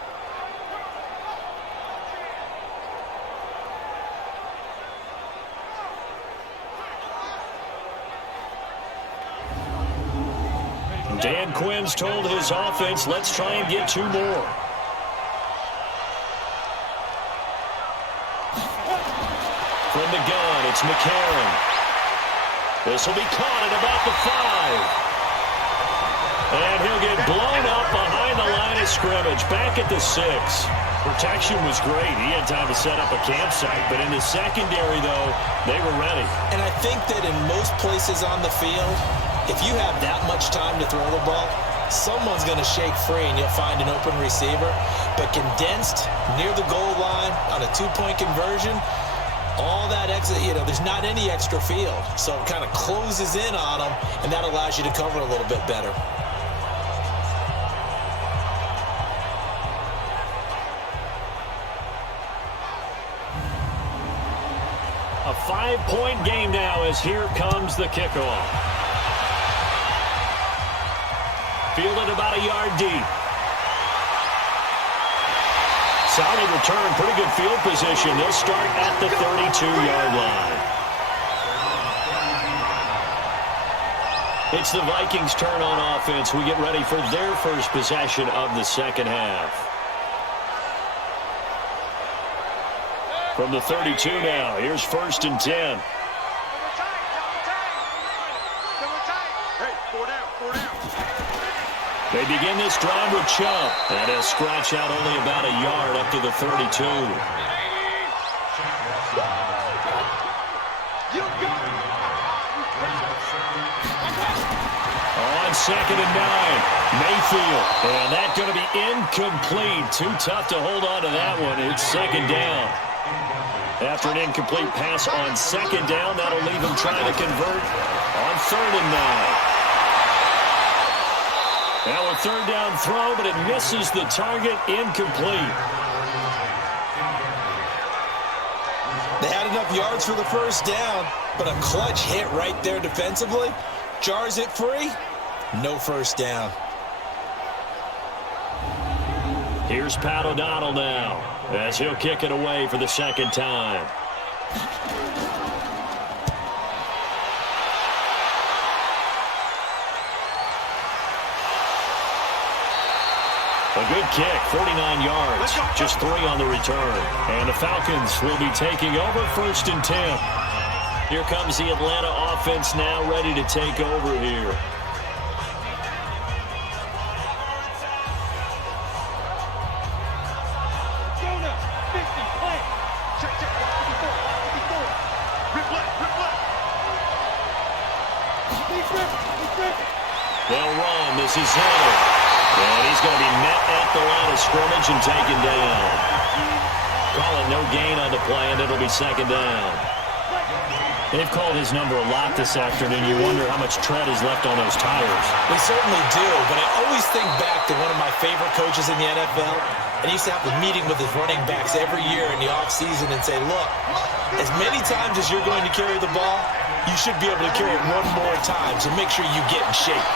Dan Quinn's told his offense, let's try and get 2 more. From the gun, it's McCarron. This will be caught at about the 5. And he'll get blown up behind the line of scrimmage. Back at the 6. Protection was great. He had time to set up a campsite. But in the secondary, though, they were ready. And I think that in most places on the field, if you have that much time to throw the ball, someone's going to shake free and you'll find an open receiver. But condensed near the goal line on a 2-point conversion, all that not there's not any extra field. So it kind of closes in on them, and that allows you to cover a little bit better. A 5-point game now as here comes the kickoff. Fielded about a yard deep. Solid return, pretty good field position. They'll start at the 32-yard line. It's the Vikings' turn on offense. We get ready for their first possession of the second half. From the 32 now, here's 1st and 10. They begin this drive with Chubb. And he'll scratch out only about a yard up to the 32. On 2nd and 9, Mayfield. And that's going to be incomplete. Too tough to hold on to that one. It's 2nd down. After an incomplete pass on 2nd down, that'll leave him trying to convert on 3rd and 9. Now a 3rd down throw, but it misses the target, incomplete. They had enough yards for the 1st down, but a clutch hit right there defensively. Jars it free, no 1st down. Here's Pat O'Donnell now, as he'll kick it away for the 2nd time. A good kick, 49 yards, just 3 on the return. And the Falcons will be taking over 1st and 10. Here comes the Atlanta offense now ready to take over here. They'll run. This is Hill. And he's going to be met at the line of scrimmage and taken down. Call it no gain on the play, and it'll be 2nd down. They've called his number a lot this afternoon. You wonder how much tread is left on those tires. We certainly do, but I always think back to one of my favorite coaches in the NFL, and he used to have a meeting with his running backs every year in the offseason and say, look, as many times as you're going to carry the ball, you should be able to carry it one more time, so make sure you get in shape.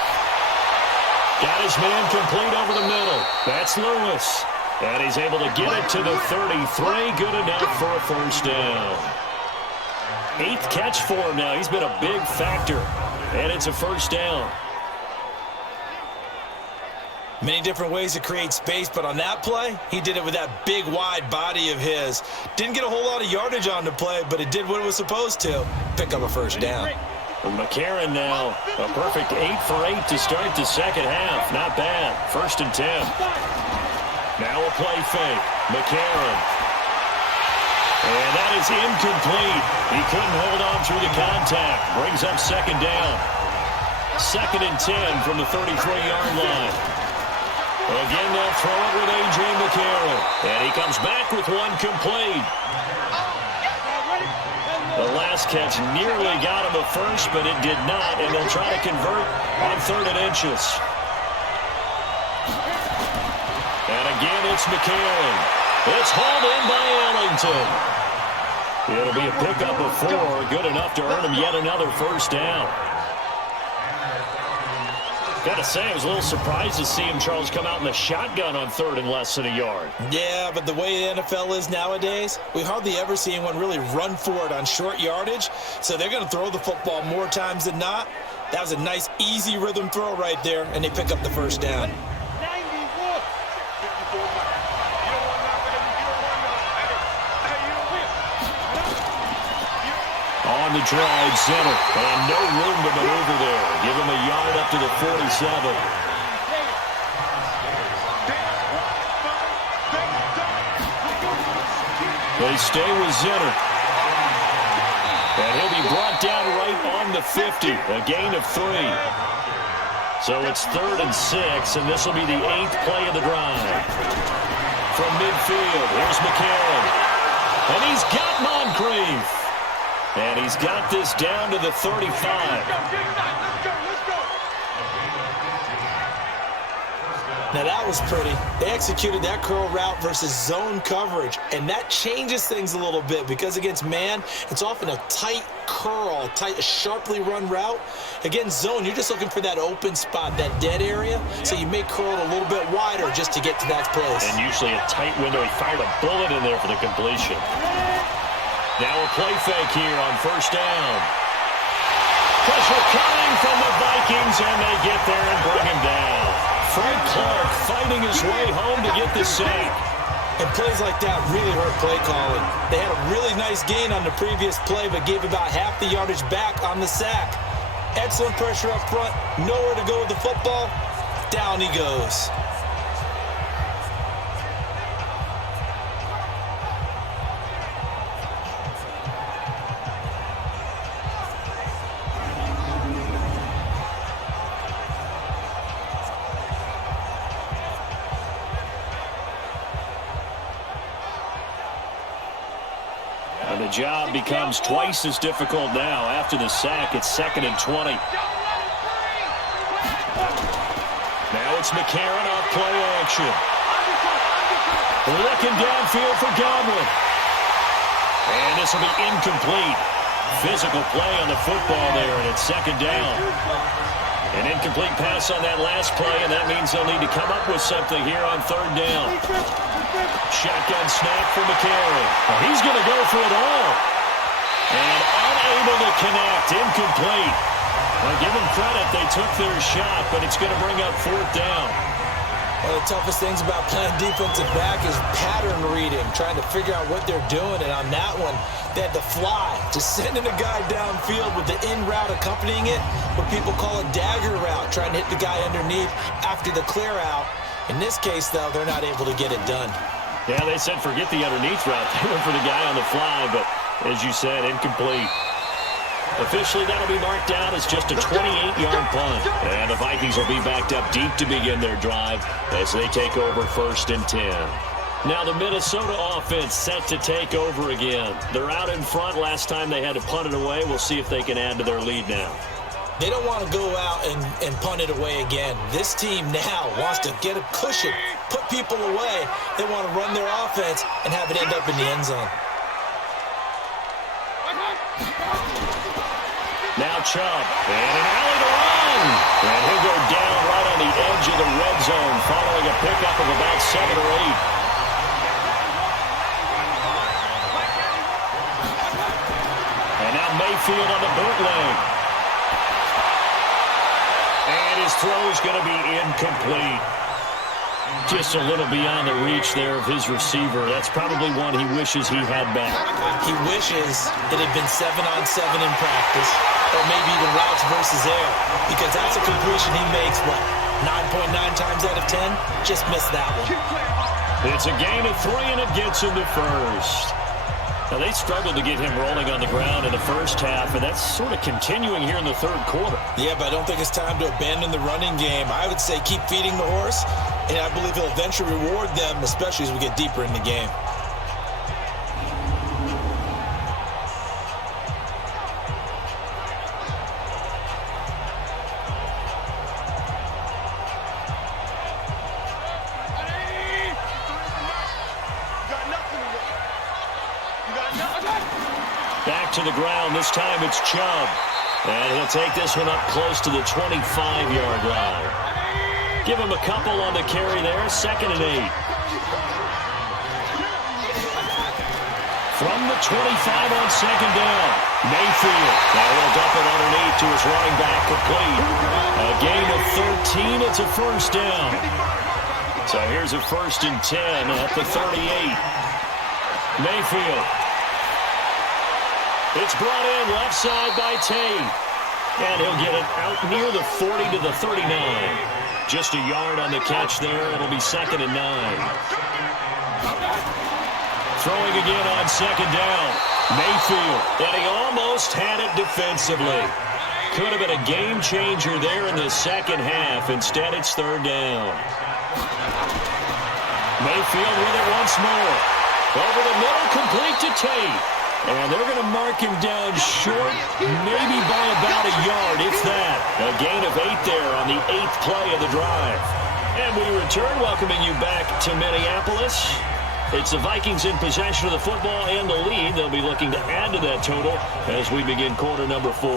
Got his man complete over the middle. That's Lewis. And he's able to get it to the 33. Good enough for a 1st down. 8th catch for him now. He's been a big factor. And it's a 1st down. Many different ways to create space, but on that play, he did it with that big, wide body of his. Didn't get a whole lot of yardage on the play, but it did what it was supposed to. Pick up a 1st down. And McCarron now, a perfect 8 for 8 to start the second half. Not bad. 1st and 10. Now a play fake. McCarron. And that is incomplete. He couldn't hold on through the contact. Brings up 2nd down. 2nd and 10 from the 33-yard line. Again, they'll throw it with Adrian McCarron. And he comes back with one complete. The last catch nearly got him a 1st, but it did not, and they'll try to convert on 3rd and inches. And again, it's McCarron. It's hauled in by Ellington. It'll be a pickup of 4, good enough to earn him yet another 1st down. Got to say, I was a little surprised to see him, Charles, come out in the shotgun on 3rd and less than a yard. Yeah, but the way the NFL is nowadays, we hardly ever see anyone really run for it on short yardage. So they're going to throw the football more times than not. That was a nice, easy rhythm throw right there, and they pick up the 1st down. On the drive, center, and no room to maneuver there. Give him a yard up to the 47. They stay with Zinner. And he'll be brought down right on the 50, a gain of 3. So it's 3rd and 6, and this will be the 8th play of the drive. From midfield, here's McCarron. And he's got Moncrief. And he's got this down to the 35. Now that was pretty. They executed that curl route versus zone coverage, and that changes things a little bit because against man, it's often a tight curl, a sharply run route. Against zone, you're just looking for that open spot, that dead area, so you may curl it a little bit wider just to get to that place. And usually a tight window. He fired a bullet in there for the completion. Now a play fake here on first down. Pressure coming from the Vikings, and they get there and bring him down. Frank Clark fighting his way home to get the sack. And plays like that really hurt play calling. They had a really nice gain on the previous play, but gave about half the yardage back on the sack. Excellent pressure up front, nowhere to go with the football. Down he goes. And the job becomes twice as difficult now. After the sack, it's 2nd and 20. Now it's McCarron off play action. Looking downfield for Godwin. And this will be incomplete. Physical play on the football there, and it's 2nd down. An incomplete pass on that last play, and that means they'll need to come up with something here on 3rd down. Shotgun snap for McCarron. Well, he's going to go for it all. And unable to connect. Incomplete. Well, give them credit. They took their shot, but it's going to bring up 4th down. One of the toughest things about playing defensive back is pattern reading, trying to figure out what they're doing. And on that one, they had to fly, just sending a guy downfield with the in route accompanying it, what people call a dagger route, trying to hit the guy underneath after the clear out. In this case, though, they're not able to get it done. Yeah, they said forget the underneath route. They went for the guy on the fly, but as you said, incomplete. Officially, that'll be marked down as just a 28-yard punt. And the Vikings will be backed up deep to begin their drive as they take over 1st and 10. Now the Minnesota offense set to take over again. They're out in front. Last time they had to punt it away. We'll see if they can add to their lead now. They don't want to go out and punt it away again. This team now wants to get a cushion, put people away. They want to run their offense and have it end up in the end zone. Now Chubb, and an alley to run. And he'll go down right on the edge of the red zone following a pickup of about 7 or 8. And now Mayfield on the bootleg. And his throw's going to be incomplete. Just a little beyond the reach there of his receiver. That's probably one he wishes he had back. He wishes it had been 7-on-7 in practice, or maybe even routes versus air, because that's a completion he makes, what, 9.9 times out of 10? Just missed that one. It's a gain of 3, and it gets him to 1st. Now, they struggled to get him rolling on the ground in the first half, and that's sort of continuing here in the 3rd quarter. Yeah, but I don't think it's time to abandon the running game. I would say keep feeding the horse, and I believe he'll eventually reward them, especially as we get deeper in the game. Back to the ground. This time it's Chubb. And he'll take this one up close to the 25-yard line. Give him a couple on the carry there. 2nd and 8. From the 25 on 2nd down. Mayfield. Now he'll dump it underneath to his running back, complete. A gain of 13. It's a 1st down. So here's a 1st and 10 at the 38. Mayfield. It's brought in left side by Tate. And he'll get it out near the 40 to the 39. Just a yard on the catch there. It'll be 2nd and 9. Throwing again on 2nd down. Mayfield. And he almost had it defensively. Could have been a game changer there in the second half. Instead, it's 3rd down. Mayfield with it once more. Over the middle, complete to Tate. And they're going to mark him down short, maybe by about a yard, if that. A gain of 8 there on the 8th play of the drive. And we return, welcoming you back to Minneapolis. It's the Vikings in possession of the football and the lead. They'll be looking to add to that total as we begin quarter number 4.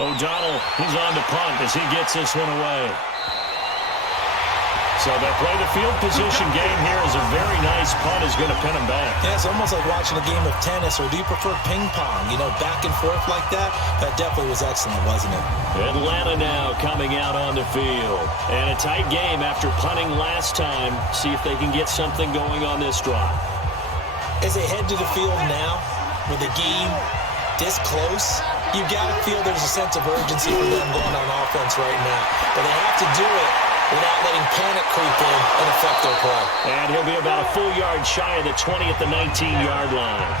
O'Donnell, he's on to punt as he gets this one away. So they play the field position game here as a very nice punt is going to pin him back. Yeah, it's almost like watching a game of tennis, or do you prefer ping pong? You know, back and forth like that? That definitely was excellent, wasn't it? Atlanta now coming out on the field. And a tight game after punting last time. See if they can get something going on this drive. As they head to the field now, with the game this close, you've got to feel there's a sense of urgency for them going on offense right now. But they have to do it without letting panic creep in and affect their play. And he'll be about a full yard shy of the 20 at the 19-yard line.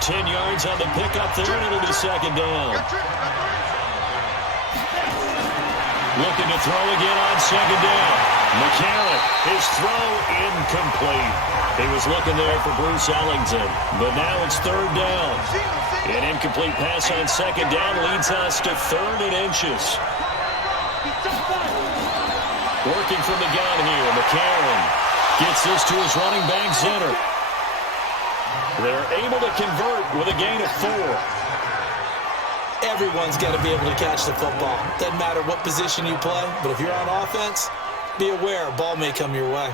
10 yards on the pickup there, and it'll be second down. Looking to throw again on second down. McCarron, his throw incomplete. He was looking there for Bruce Ellington, but now it's third down. An incomplete pass on second down leads us to 3rd and inches. Working from the gun here, McCarron gets this to his running back center. They're able to convert with a gain of 4. Everyone's got to be able to catch the football. Doesn't matter what position you play, but if you're on offense, be aware a ball may come your way.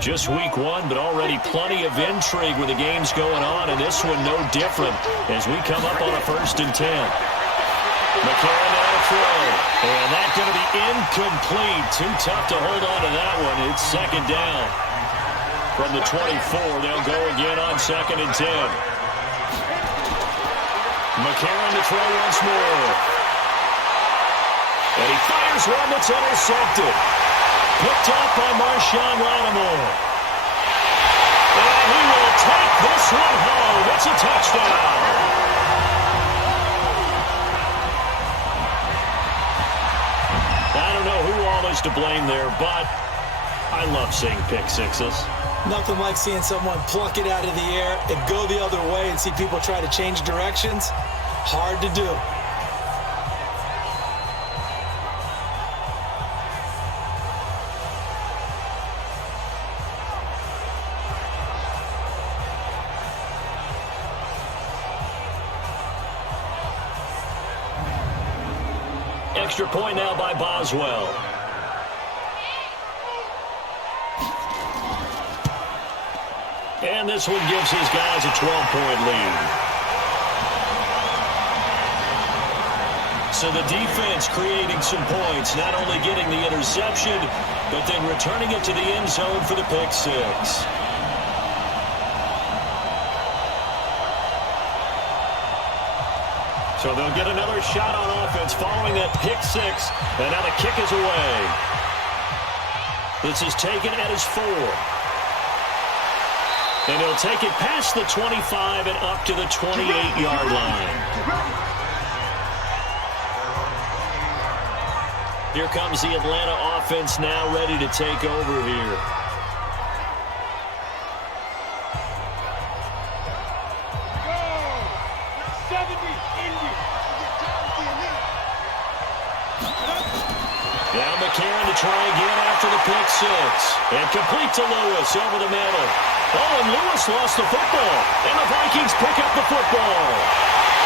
Just week 1, but already plenty of intrigue with the games going on, and this one no different as we come up on a 1st and 10. McCarron now to throw, and that's going to be incomplete. Too tough to hold on to that one. It's second down. From the 24, they'll go again on 2nd and 10. McCarron to throw once more. And he fires one that's intercepted. Picked up by Marshawn Lattimore. And he will take this one home. It's a touchdown. I don't know who all is to blame there, but I love seeing pick sixes. Nothing like seeing someone pluck it out of the air and go the other way and see people try to change directions. Hard to do. Extra point now by Boswell. And this one gives his guys a 12-point lead. So the defense creating some points, not only getting the interception, but then returning it to the end zone for the pick six. So they'll get another shot on offense following that pick six, and now the kick is away. This is taken at his 4. And he'll take it past the 25 and up to the 28-yard line. Here comes the Atlanta offense now ready to take over here. Now McCarron to try again after the pick six. And complete to Lewis over the middle. Oh, and Lewis lost the football. And the Vikings pick up the football.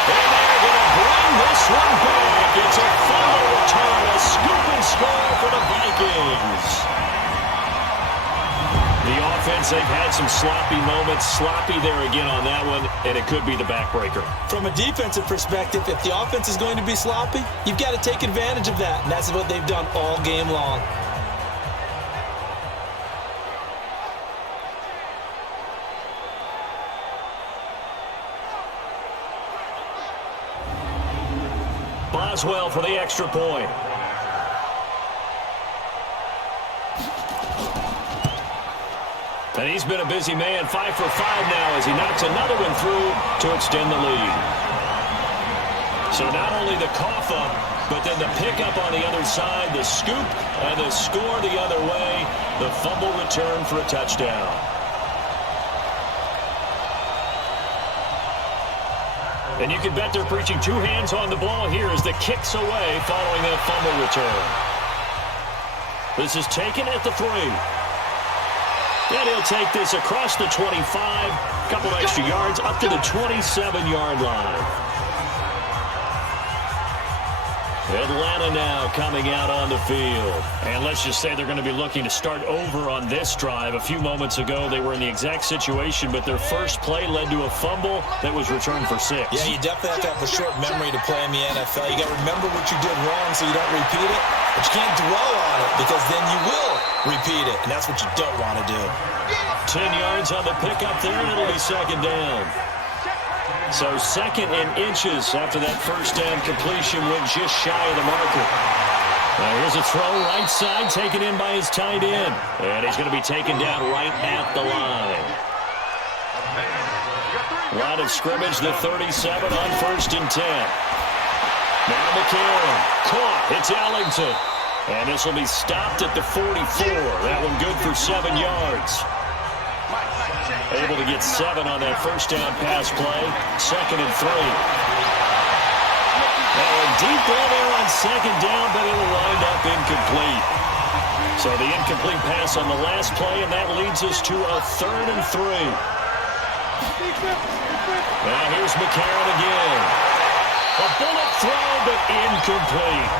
And they're going to bring this one back. It's a final return, a scoop and score for the Vikings. The offense, they've had some sloppy moments. Sloppy there again on that one, and it could be the backbreaker. From a defensive perspective, if the offense is going to be sloppy, you've got to take advantage of that, and that's what they've done all game long. Boswell for the extra point. And he's been a busy man, 5 for 5 now as he knocks another one through to extend the lead. So not only the cough up, but then the pickup on the other side, the scoop, and the score the other way. The fumble return for a touchdown. And you can bet they're preaching two hands on the ball here as the kick's away following that fumble return. This is taken at the 3. And he'll take this across the 25, a couple extra yards, up to the 27-yard line. Atlanta now coming out on the field. And let's just say they're going to be looking to start over on this drive. A few moments ago, they were in the exact situation, but their first play led to a fumble that was returned for 6. Yeah, you definitely have to have a short memory to play in the NFL. You got to remember what you did wrong so you don't repeat it, but you can't dwell on it because then you will repeat it, and that's what you don't want to do. 10 yards on the pickup there, and it'll be second down. So 2nd and inches after that first down completion went just shy of the marker. Now here's a throw right side taken in by his tight end. And he's going to be taken down right at the line. Line of scrimmage, the 37 on 1st and 10. Now McCarron caught. It's Ellington. And this will be stopped at the 44. That one good for 7 yards. Able to get 7 on that first down pass play. 2nd and 3. Now a deep ball there on 2nd down, but it'll wind up incomplete. So the incomplete pass on the last play, and that leads us to a 3rd and 3. Now here's McCarron again. A bullet throw, but incomplete.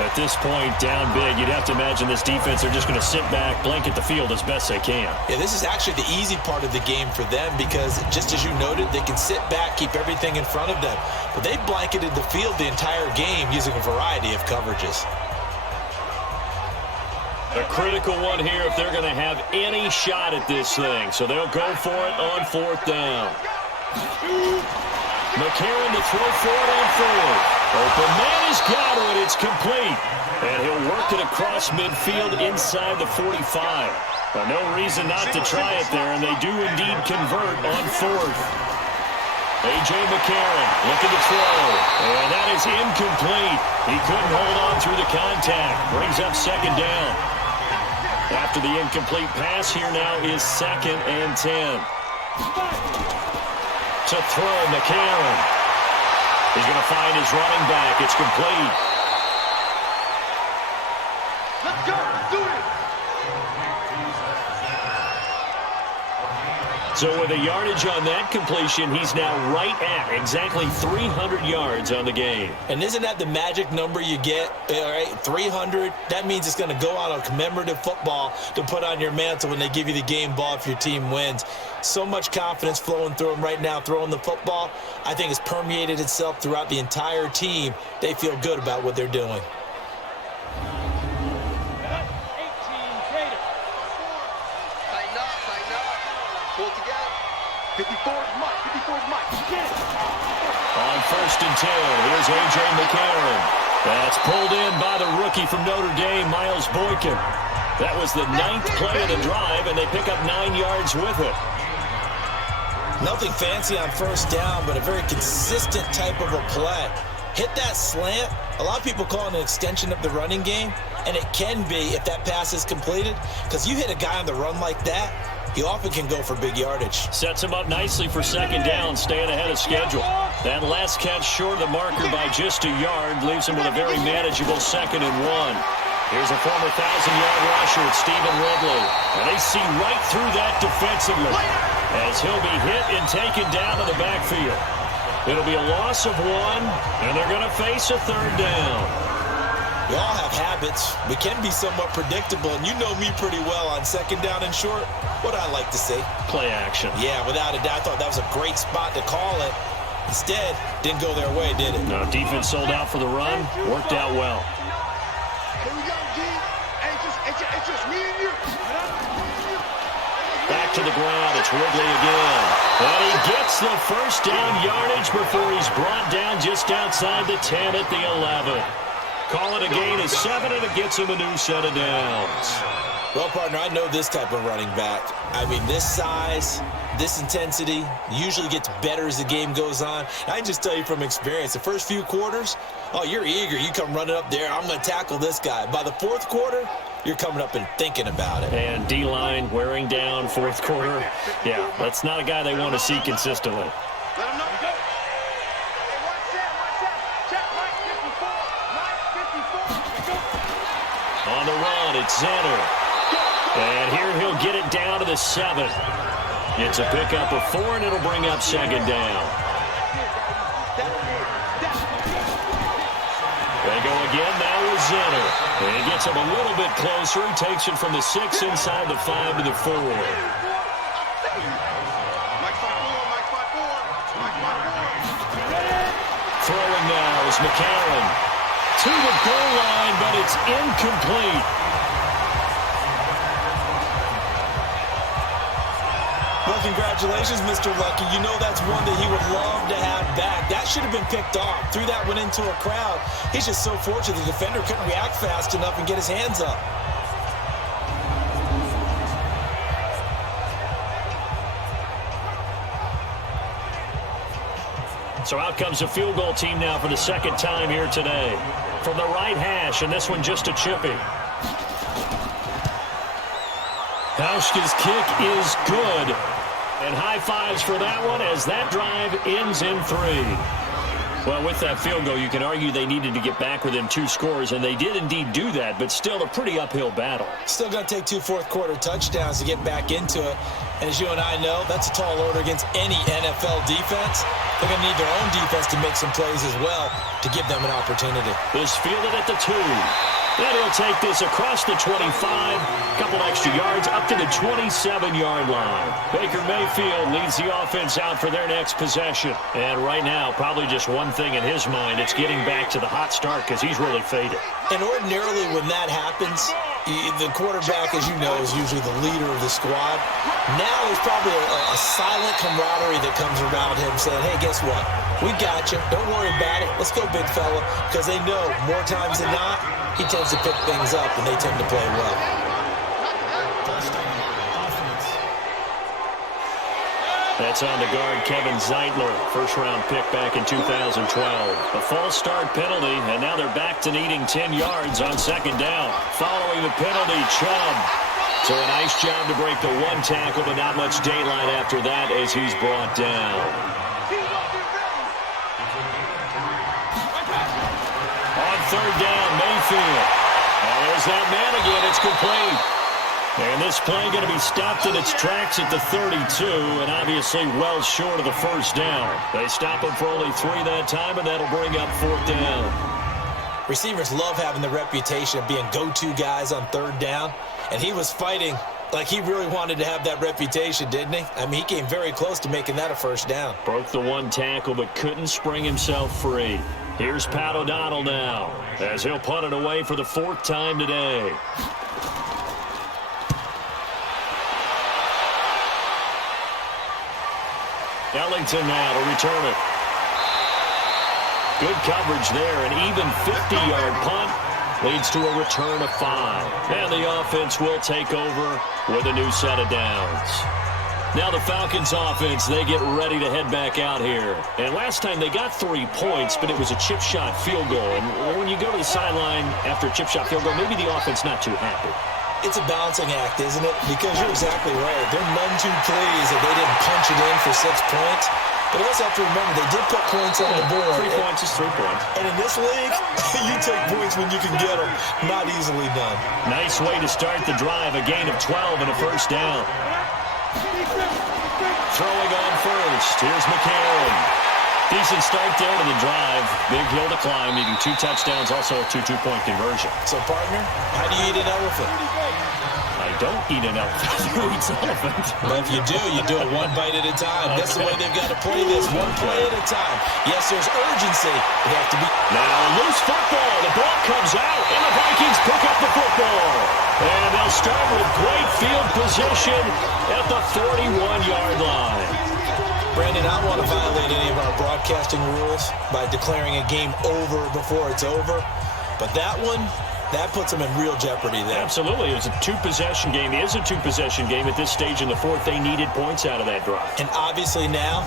At this point, down big, you'd have to imagine this defense, they're just going to sit back, blanket the field as best they can. Yeah, this is actually the easy part of the game for them because, just as you noted, they can sit back, keep everything in front of them. But they blanketed the field the entire game using a variety of coverages. A critical one here if they're going to have any shot at this thing. So they'll go for it on 4th down. McCarron to throw for it on 4th. Open man has got it. It's complete. And he'll work it across midfield inside the 45. But no reason not to try it there, and they do indeed convert on 4th. A.J. McCarron looking to throw. And that is incomplete. He couldn't hold on through the contact. Brings up 2nd down. After the incomplete pass, here now is 2nd and 10. To throw, McCarron. He's going to find his running back. It's complete. Let's go. Let's do it. So with a yardage on that completion, he's now right at exactly 300 yards on the game. And isn't that the magic number you get? All right, 300. That means it's going to go out on commemorative football to put on your mantle when they give you the game ball if your team wins. So much confidence flowing through him right now, throwing the football. I think it's permeated itself throughout the entire team. They feel good about what they're doing. Pull together. 54 is Mike. 54 is Mike. On 1st and 10, here's A.J. McCarron. That's pulled in by the rookie from Notre Dame, Miles Boykin. That was the 9th play of the drive, and they pick up 9 yards with it. Nothing fancy on 1st down, but a very consistent type of a play. Hit that slant. A lot of people call it an extension of the running game, and it can be if that pass is completed, because you hit a guy on the run like that, he often can go for big yardage. Sets him up nicely for 2nd down, staying ahead of schedule. That last catch short of the marker by just a yard leaves him with a very manageable 2nd and 1. Here's a former 1,000-yard rusher, Stephen Ridley. And they see right through that defensively as he'll be hit and taken down to the backfield. It'll be a loss of 1, and they're going to face a 3rd down. We all have habits. We can be somewhat predictable, and you know me pretty well on 2nd down and short. What I like to see. Play action. Yeah, without a doubt. I thought that was a great spot to call it. Instead, didn't go their way, did it? No, defense sold out for the run. Worked out well. Here we go, G. It's just me and you. Back to the ground. It's Ridley again. And he gets the 1st down yardage before he's brought down just outside the 10 at the 11. Call it a gain of 7, and it gets him a new set of downs. Well, partner, I know this type of running back. I mean, this size, this intensity usually gets better as the game goes on. And I can just tell you from experience, the first few quarters, oh, you're eager. You come running up there, I'm going to tackle this guy. By the fourth quarter, you're coming up and thinking about it. And D-line wearing down fourth quarter. Yeah, that's not a guy they want to see consistently. Let him know. Hey, watch that. Check Mike 54. Mike 54. On the run, it's Zenner. And here he'll get it down to the 7. It's a pickup of 4, and it'll bring up second down. They go again now with Zenner. And he gets him a little bit closer. He takes it from the 6 inside the 5 to the 4. Mike 5-4. Throwing now is McCarron. To the goal line, but it's incomplete. Well, congratulations, Mr. Lucky. You know that's one that he would love to have back. That should have been picked off. Threw that one into a crowd. He's just so fortunate the defender couldn't react fast enough and get his hands up. So out comes a field goal team now for the second time here today. From the right hash, and this one just a chippy. Hauschka's kick is good. And high fives for that one as that drive ends in 3. Well, with that field goal, you can argue they needed to get back within 2 scores, and they did indeed do that, but still a pretty uphill battle. Still going to take 2 fourth-quarter touchdowns to get back into it. And as you and I know, that's a tall order against any NFL defense. They're going to need their own defense to make some plays as well to give them an opportunity. This fielded at the 2. Then he'll take this across the 25, couple extra yards up to the 27-yard line. Baker Mayfield leads the offense out for their next possession. And right now, probably just one thing in his mind, it's getting back to the hot start because he's really faded. And ordinarily when that happens, the quarterback, as you know, is usually the leader of the squad. Now there's probably a silent camaraderie that comes around him saying, hey, guess what? We got you. Don't worry about it. Let's go, big fella. Because they know more times than not, he tends to pick things up, and they tend to play well. That's on the guard, Kevin Zeitler, first-round pick back in 2012. A false start penalty, and now they're back to needing 10 yards on second down. Following the penalty, Chubb. So a nice job to break the 1 tackle, but not much daylight after that as he's brought down. On third down, Mayfield. And there's that man again. It's complete. And this play going to be stopped in its tracks at the 32, and obviously well short of the first down. They stop him for only 3 that time, and that'll bring up 4th down. Receivers love having the reputation of being go-to guys on third down, and he was fighting like he really wanted to have that reputation, didn't he? I mean, he came very close to making that a first down. Broke the 1 tackle, but couldn't spring himself free. Here's Pat O'Donnell now, as he'll punt it away for the 4th time today. Ellington now to return it. Good coverage there. An even 50-yard punt leads to a return of 5. And the offense will take over with a new set of downs. Now the Falcons offense, they get ready to head back out here. And last time they got 3 points, but it was a chip shot field goal. And when you go to the sideline after a chip shot field goal, maybe the offense not too happy. It's a balancing act, isn't it? Because you're exactly right. They're none too pleased that they didn't punch it in for 6 points. But also have to remember, they did put points on the board. 3 points is 3 points. And in this league, you take points when you can get them. Not easily done. Nice way to start the drive. A gain of 12 and a first down. Throwing on first. Here's McCarron. Decent start there to the drive. Big hill to climb, needing 2 touchdowns, also a 2 two-point conversion. So, partner, how do you eat an elephant? I don't eat an elephant. Who eats an elephant? But if you do it 1 bite at a time. That's the way they've got to play this, 1 play at a time. Yes, there's urgency. They have to be... Now, loose football. The ball comes out, and the Vikings pick up the football. And they'll start with great field position at the 41-yard line. Brandon, I don't want to violate any of our broadcasting rules by declaring a game over before it's over. But that one, That puts them in real jeopardy there. Absolutely. It was a two-possession game. It is a two-possession game at this stage in the fourth. They needed points out of that drive. And obviously now,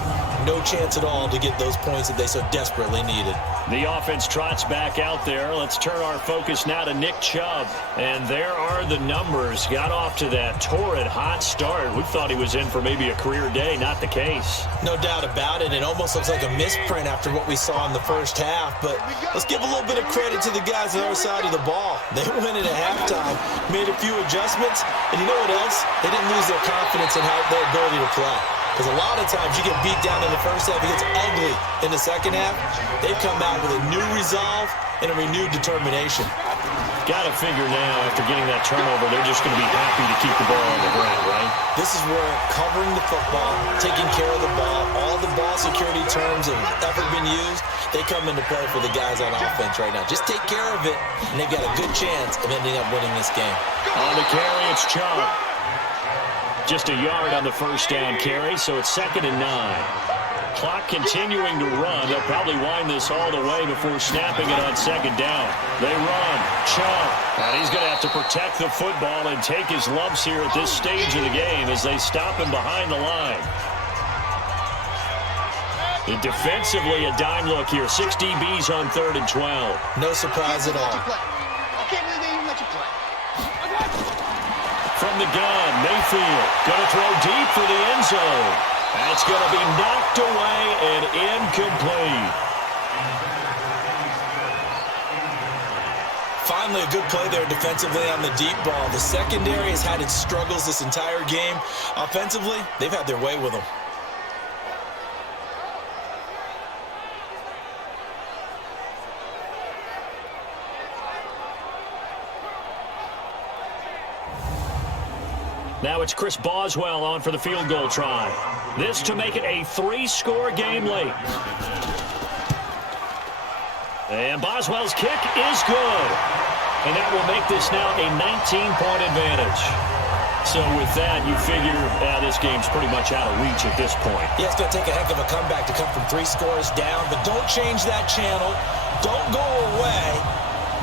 no chance at all to get those points that they so desperately needed. The offense trots back out there. Let's turn our focus now to Nick Chubb. And there are the numbers. Got off to that torrid hot start. We thought he was in for maybe a career day. Not the case. No doubt about it. It almost looks like a misprint after what we saw in the first half. But let's give a little bit of credit to the guys on the other side of the ball. They went in at halftime, made a few adjustments, and you know what else? They didn't lose their confidence in their ability to play. Because a lot of times you get beat down in the first half, it gets ugly in the second half. They've come out with a new resolve and a renewed determination. Got to figure now, after getting that turnover, they're just going to be happy to keep the ball on the ground, right? This is where covering the football, taking care of the ball, all the ball security terms that have ever been used, they come into play for the guys on offense right now. Just take care of it, and they've got a good chance of ending up winning this game. On the carry, it's Chubb. Just a yard on the first down carry, so it's 2nd and 9. Clock continuing to run. They'll probably wind this all the way before snapping it on 2nd down. They run. Chubb. And he's going to have to protect the football and take his lumps here at this stage of the game as they stop him behind the line. And defensively, a dime look here. 6 DBs on 3rd and 12. No surprise at all. I can't believe they even let you play. From the gun, Mayfield going to throw deep for the end zone. That's going to be knocked away and incomplete. Finally, a good play there defensively on the deep ball. The secondary has had its struggles this entire game. Offensively, they've had their way with them. Now it's Chris Boswell on for the field goal try. This to make it a 3-score game late. And Boswell's kick is good. And that will make this now a 19-point advantage. So with that, you figure this game's pretty much out of reach at this point. Yeah, it's going to take a heck of a comeback to come from 3 scores down, but don't change that channel. Don't go away.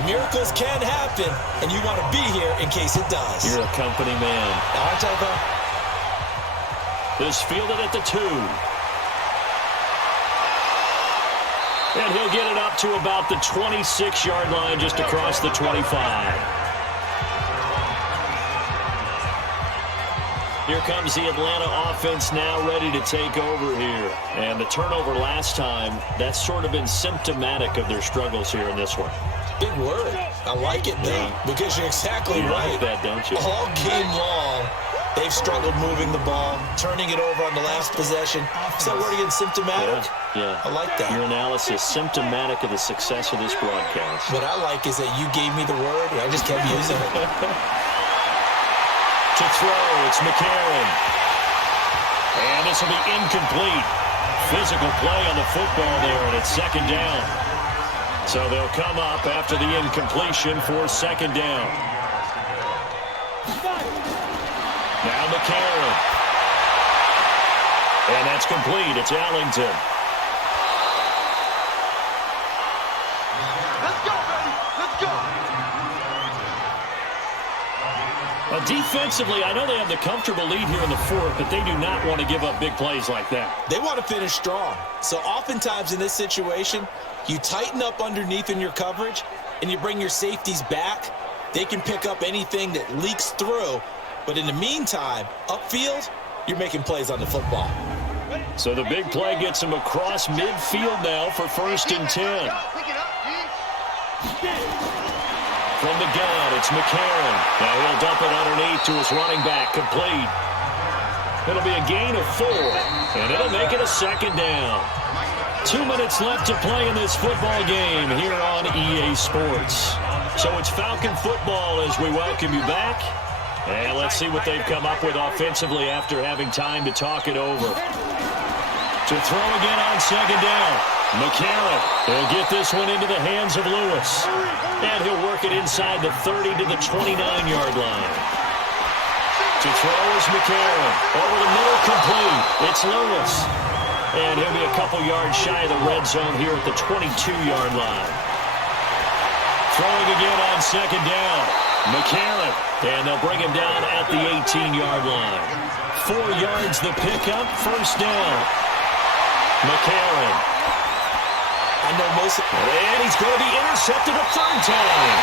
Miracles can happen, and you want to be here in case it does. You're a company man. Aren't I, though? This fielded at the 2. And he'll get it up to about the 26-yard line just across the 25. Here comes the Atlanta offense now ready to take over here. And the turnover last time, that's sort of been symptomatic of their struggles here in this one. Big word. I like it, though, because you're exactly right. Like that, don't you? All game long, they've struggled moving the ball, turning it over on the last possession. Is that word again, symptomatic? Yeah. I like that. Your analysis, symptomatic of the success of this broadcast. What I like is that you gave me the word, and I just kept using it. To throw, it's McCarron. And this will be incomplete. Physical play on the football there, and it's 2nd down. So they'll come up after the incompletion for 2nd down. Now McCarron. And that's complete. It's Allington. Let's go, baby. Let's go. Defensively, I know they have the comfortable lead here in the 4th, but they do not want to give up big plays like that. They want to finish strong. So oftentimes in this situation, you tighten up underneath in your coverage, and you bring your safeties back. They can pick up anything that leaks through. But in the meantime, upfield, you're making plays on the football. So the big play gets him across midfield now for 1st and 10. Pick it up, G. From the gun, it's McCarron. Now he'll dump it underneath to his running back, complete. It'll be a gain of 4, and it'll make it a 2nd down. 2 minutes left to play in this football game here on EA Sports. So it's Falcon football as we welcome you back. And let's see what they've come up with offensively after having time to talk it over. To throw again on 2nd down. McCarron will get this one into the hands of Lewis. And he'll work it inside the 30 to the 29-yard line. To throw is McCarron. Over the middle, complete. It's Lewis. And he'll be a couple yards shy of the red zone here at the 22-yard line. Throwing again on second down. McCarron, and they'll bring him down at the 18-yard line. 4 yards the pickup, first down. McCarron. I know And he's going to be intercepted a third time.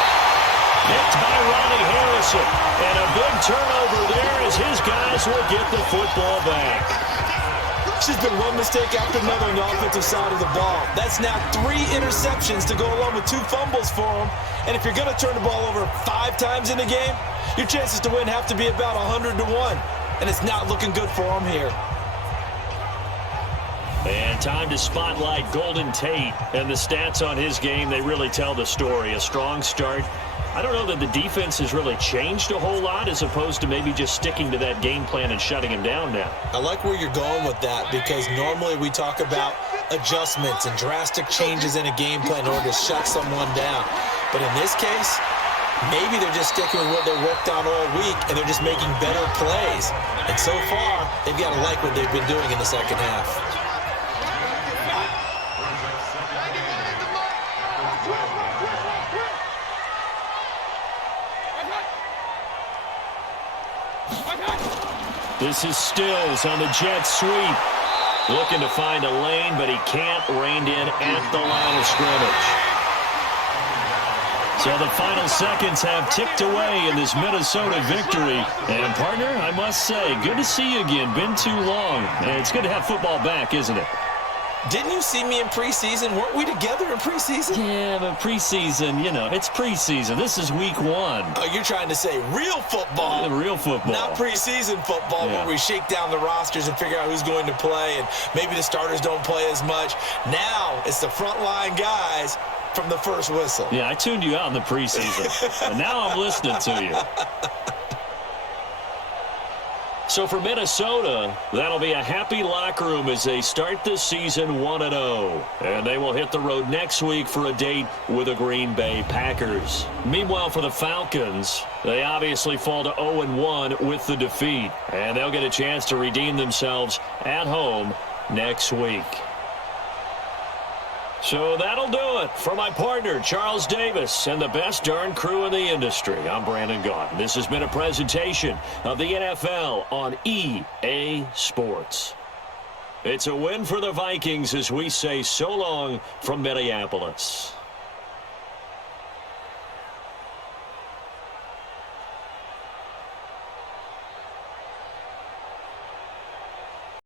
Picked by Ronnie Harrison. And a big turnover there as his guys will get the football back. It's just been one mistake after another on the offensive side of the ball. That's now 3 interceptions to go along with 2 fumbles for him. And if you're going to turn the ball over 5 times in a game, your chances to win have to be about 100 to 1. And it's not looking good for him here. And time to spotlight Golden Tate. And the stats on his game, they really tell the story. A strong start. I don't know that the defense has really changed a whole lot as opposed to maybe just sticking to that game plan and shutting him down now. I like where you're going with that because normally we talk about adjustments and drastic changes in a game plan in order to shut someone down. But in this case, maybe they're just sticking with what they worked on all week and they're just making better plays. And so far, they've got to like what they've been doing in the second half. This is Stills on the jet sweep. Looking to find a lane, but he can't. Reined in at the line of scrimmage. So the final seconds have ticked away in this Minnesota victory. And, partner, I must say, good to see you again. Been too long. And it's good to have football back, isn't it? Didn't you see me in preseason? Weren't we together in preseason? Yeah, but preseason, you know, it's preseason. This is week 1. Oh, you're trying to say real football. Real football. Not preseason football where we shake down the rosters and figure out who's going to play and maybe the starters don't play as much. Now it's the frontline guys from the first whistle. Yeah, I tuned you out in the preseason. And now I'm listening to you. So for Minnesota, that'll be a happy locker room as they start this season 1-0. And they will hit the road next week for a date with the Green Bay Packers. Meanwhile, for the Falcons, they obviously fall to 0-1 with the defeat. And they'll get a chance to redeem themselves at home next week. So that'll do it for my partner, Charles Davis, and the best darn crew in the industry. I'm Brandon Gaughan. This has been a presentation of the NFL on EA Sports. It's a win for the Vikings as we say so long from Minneapolis.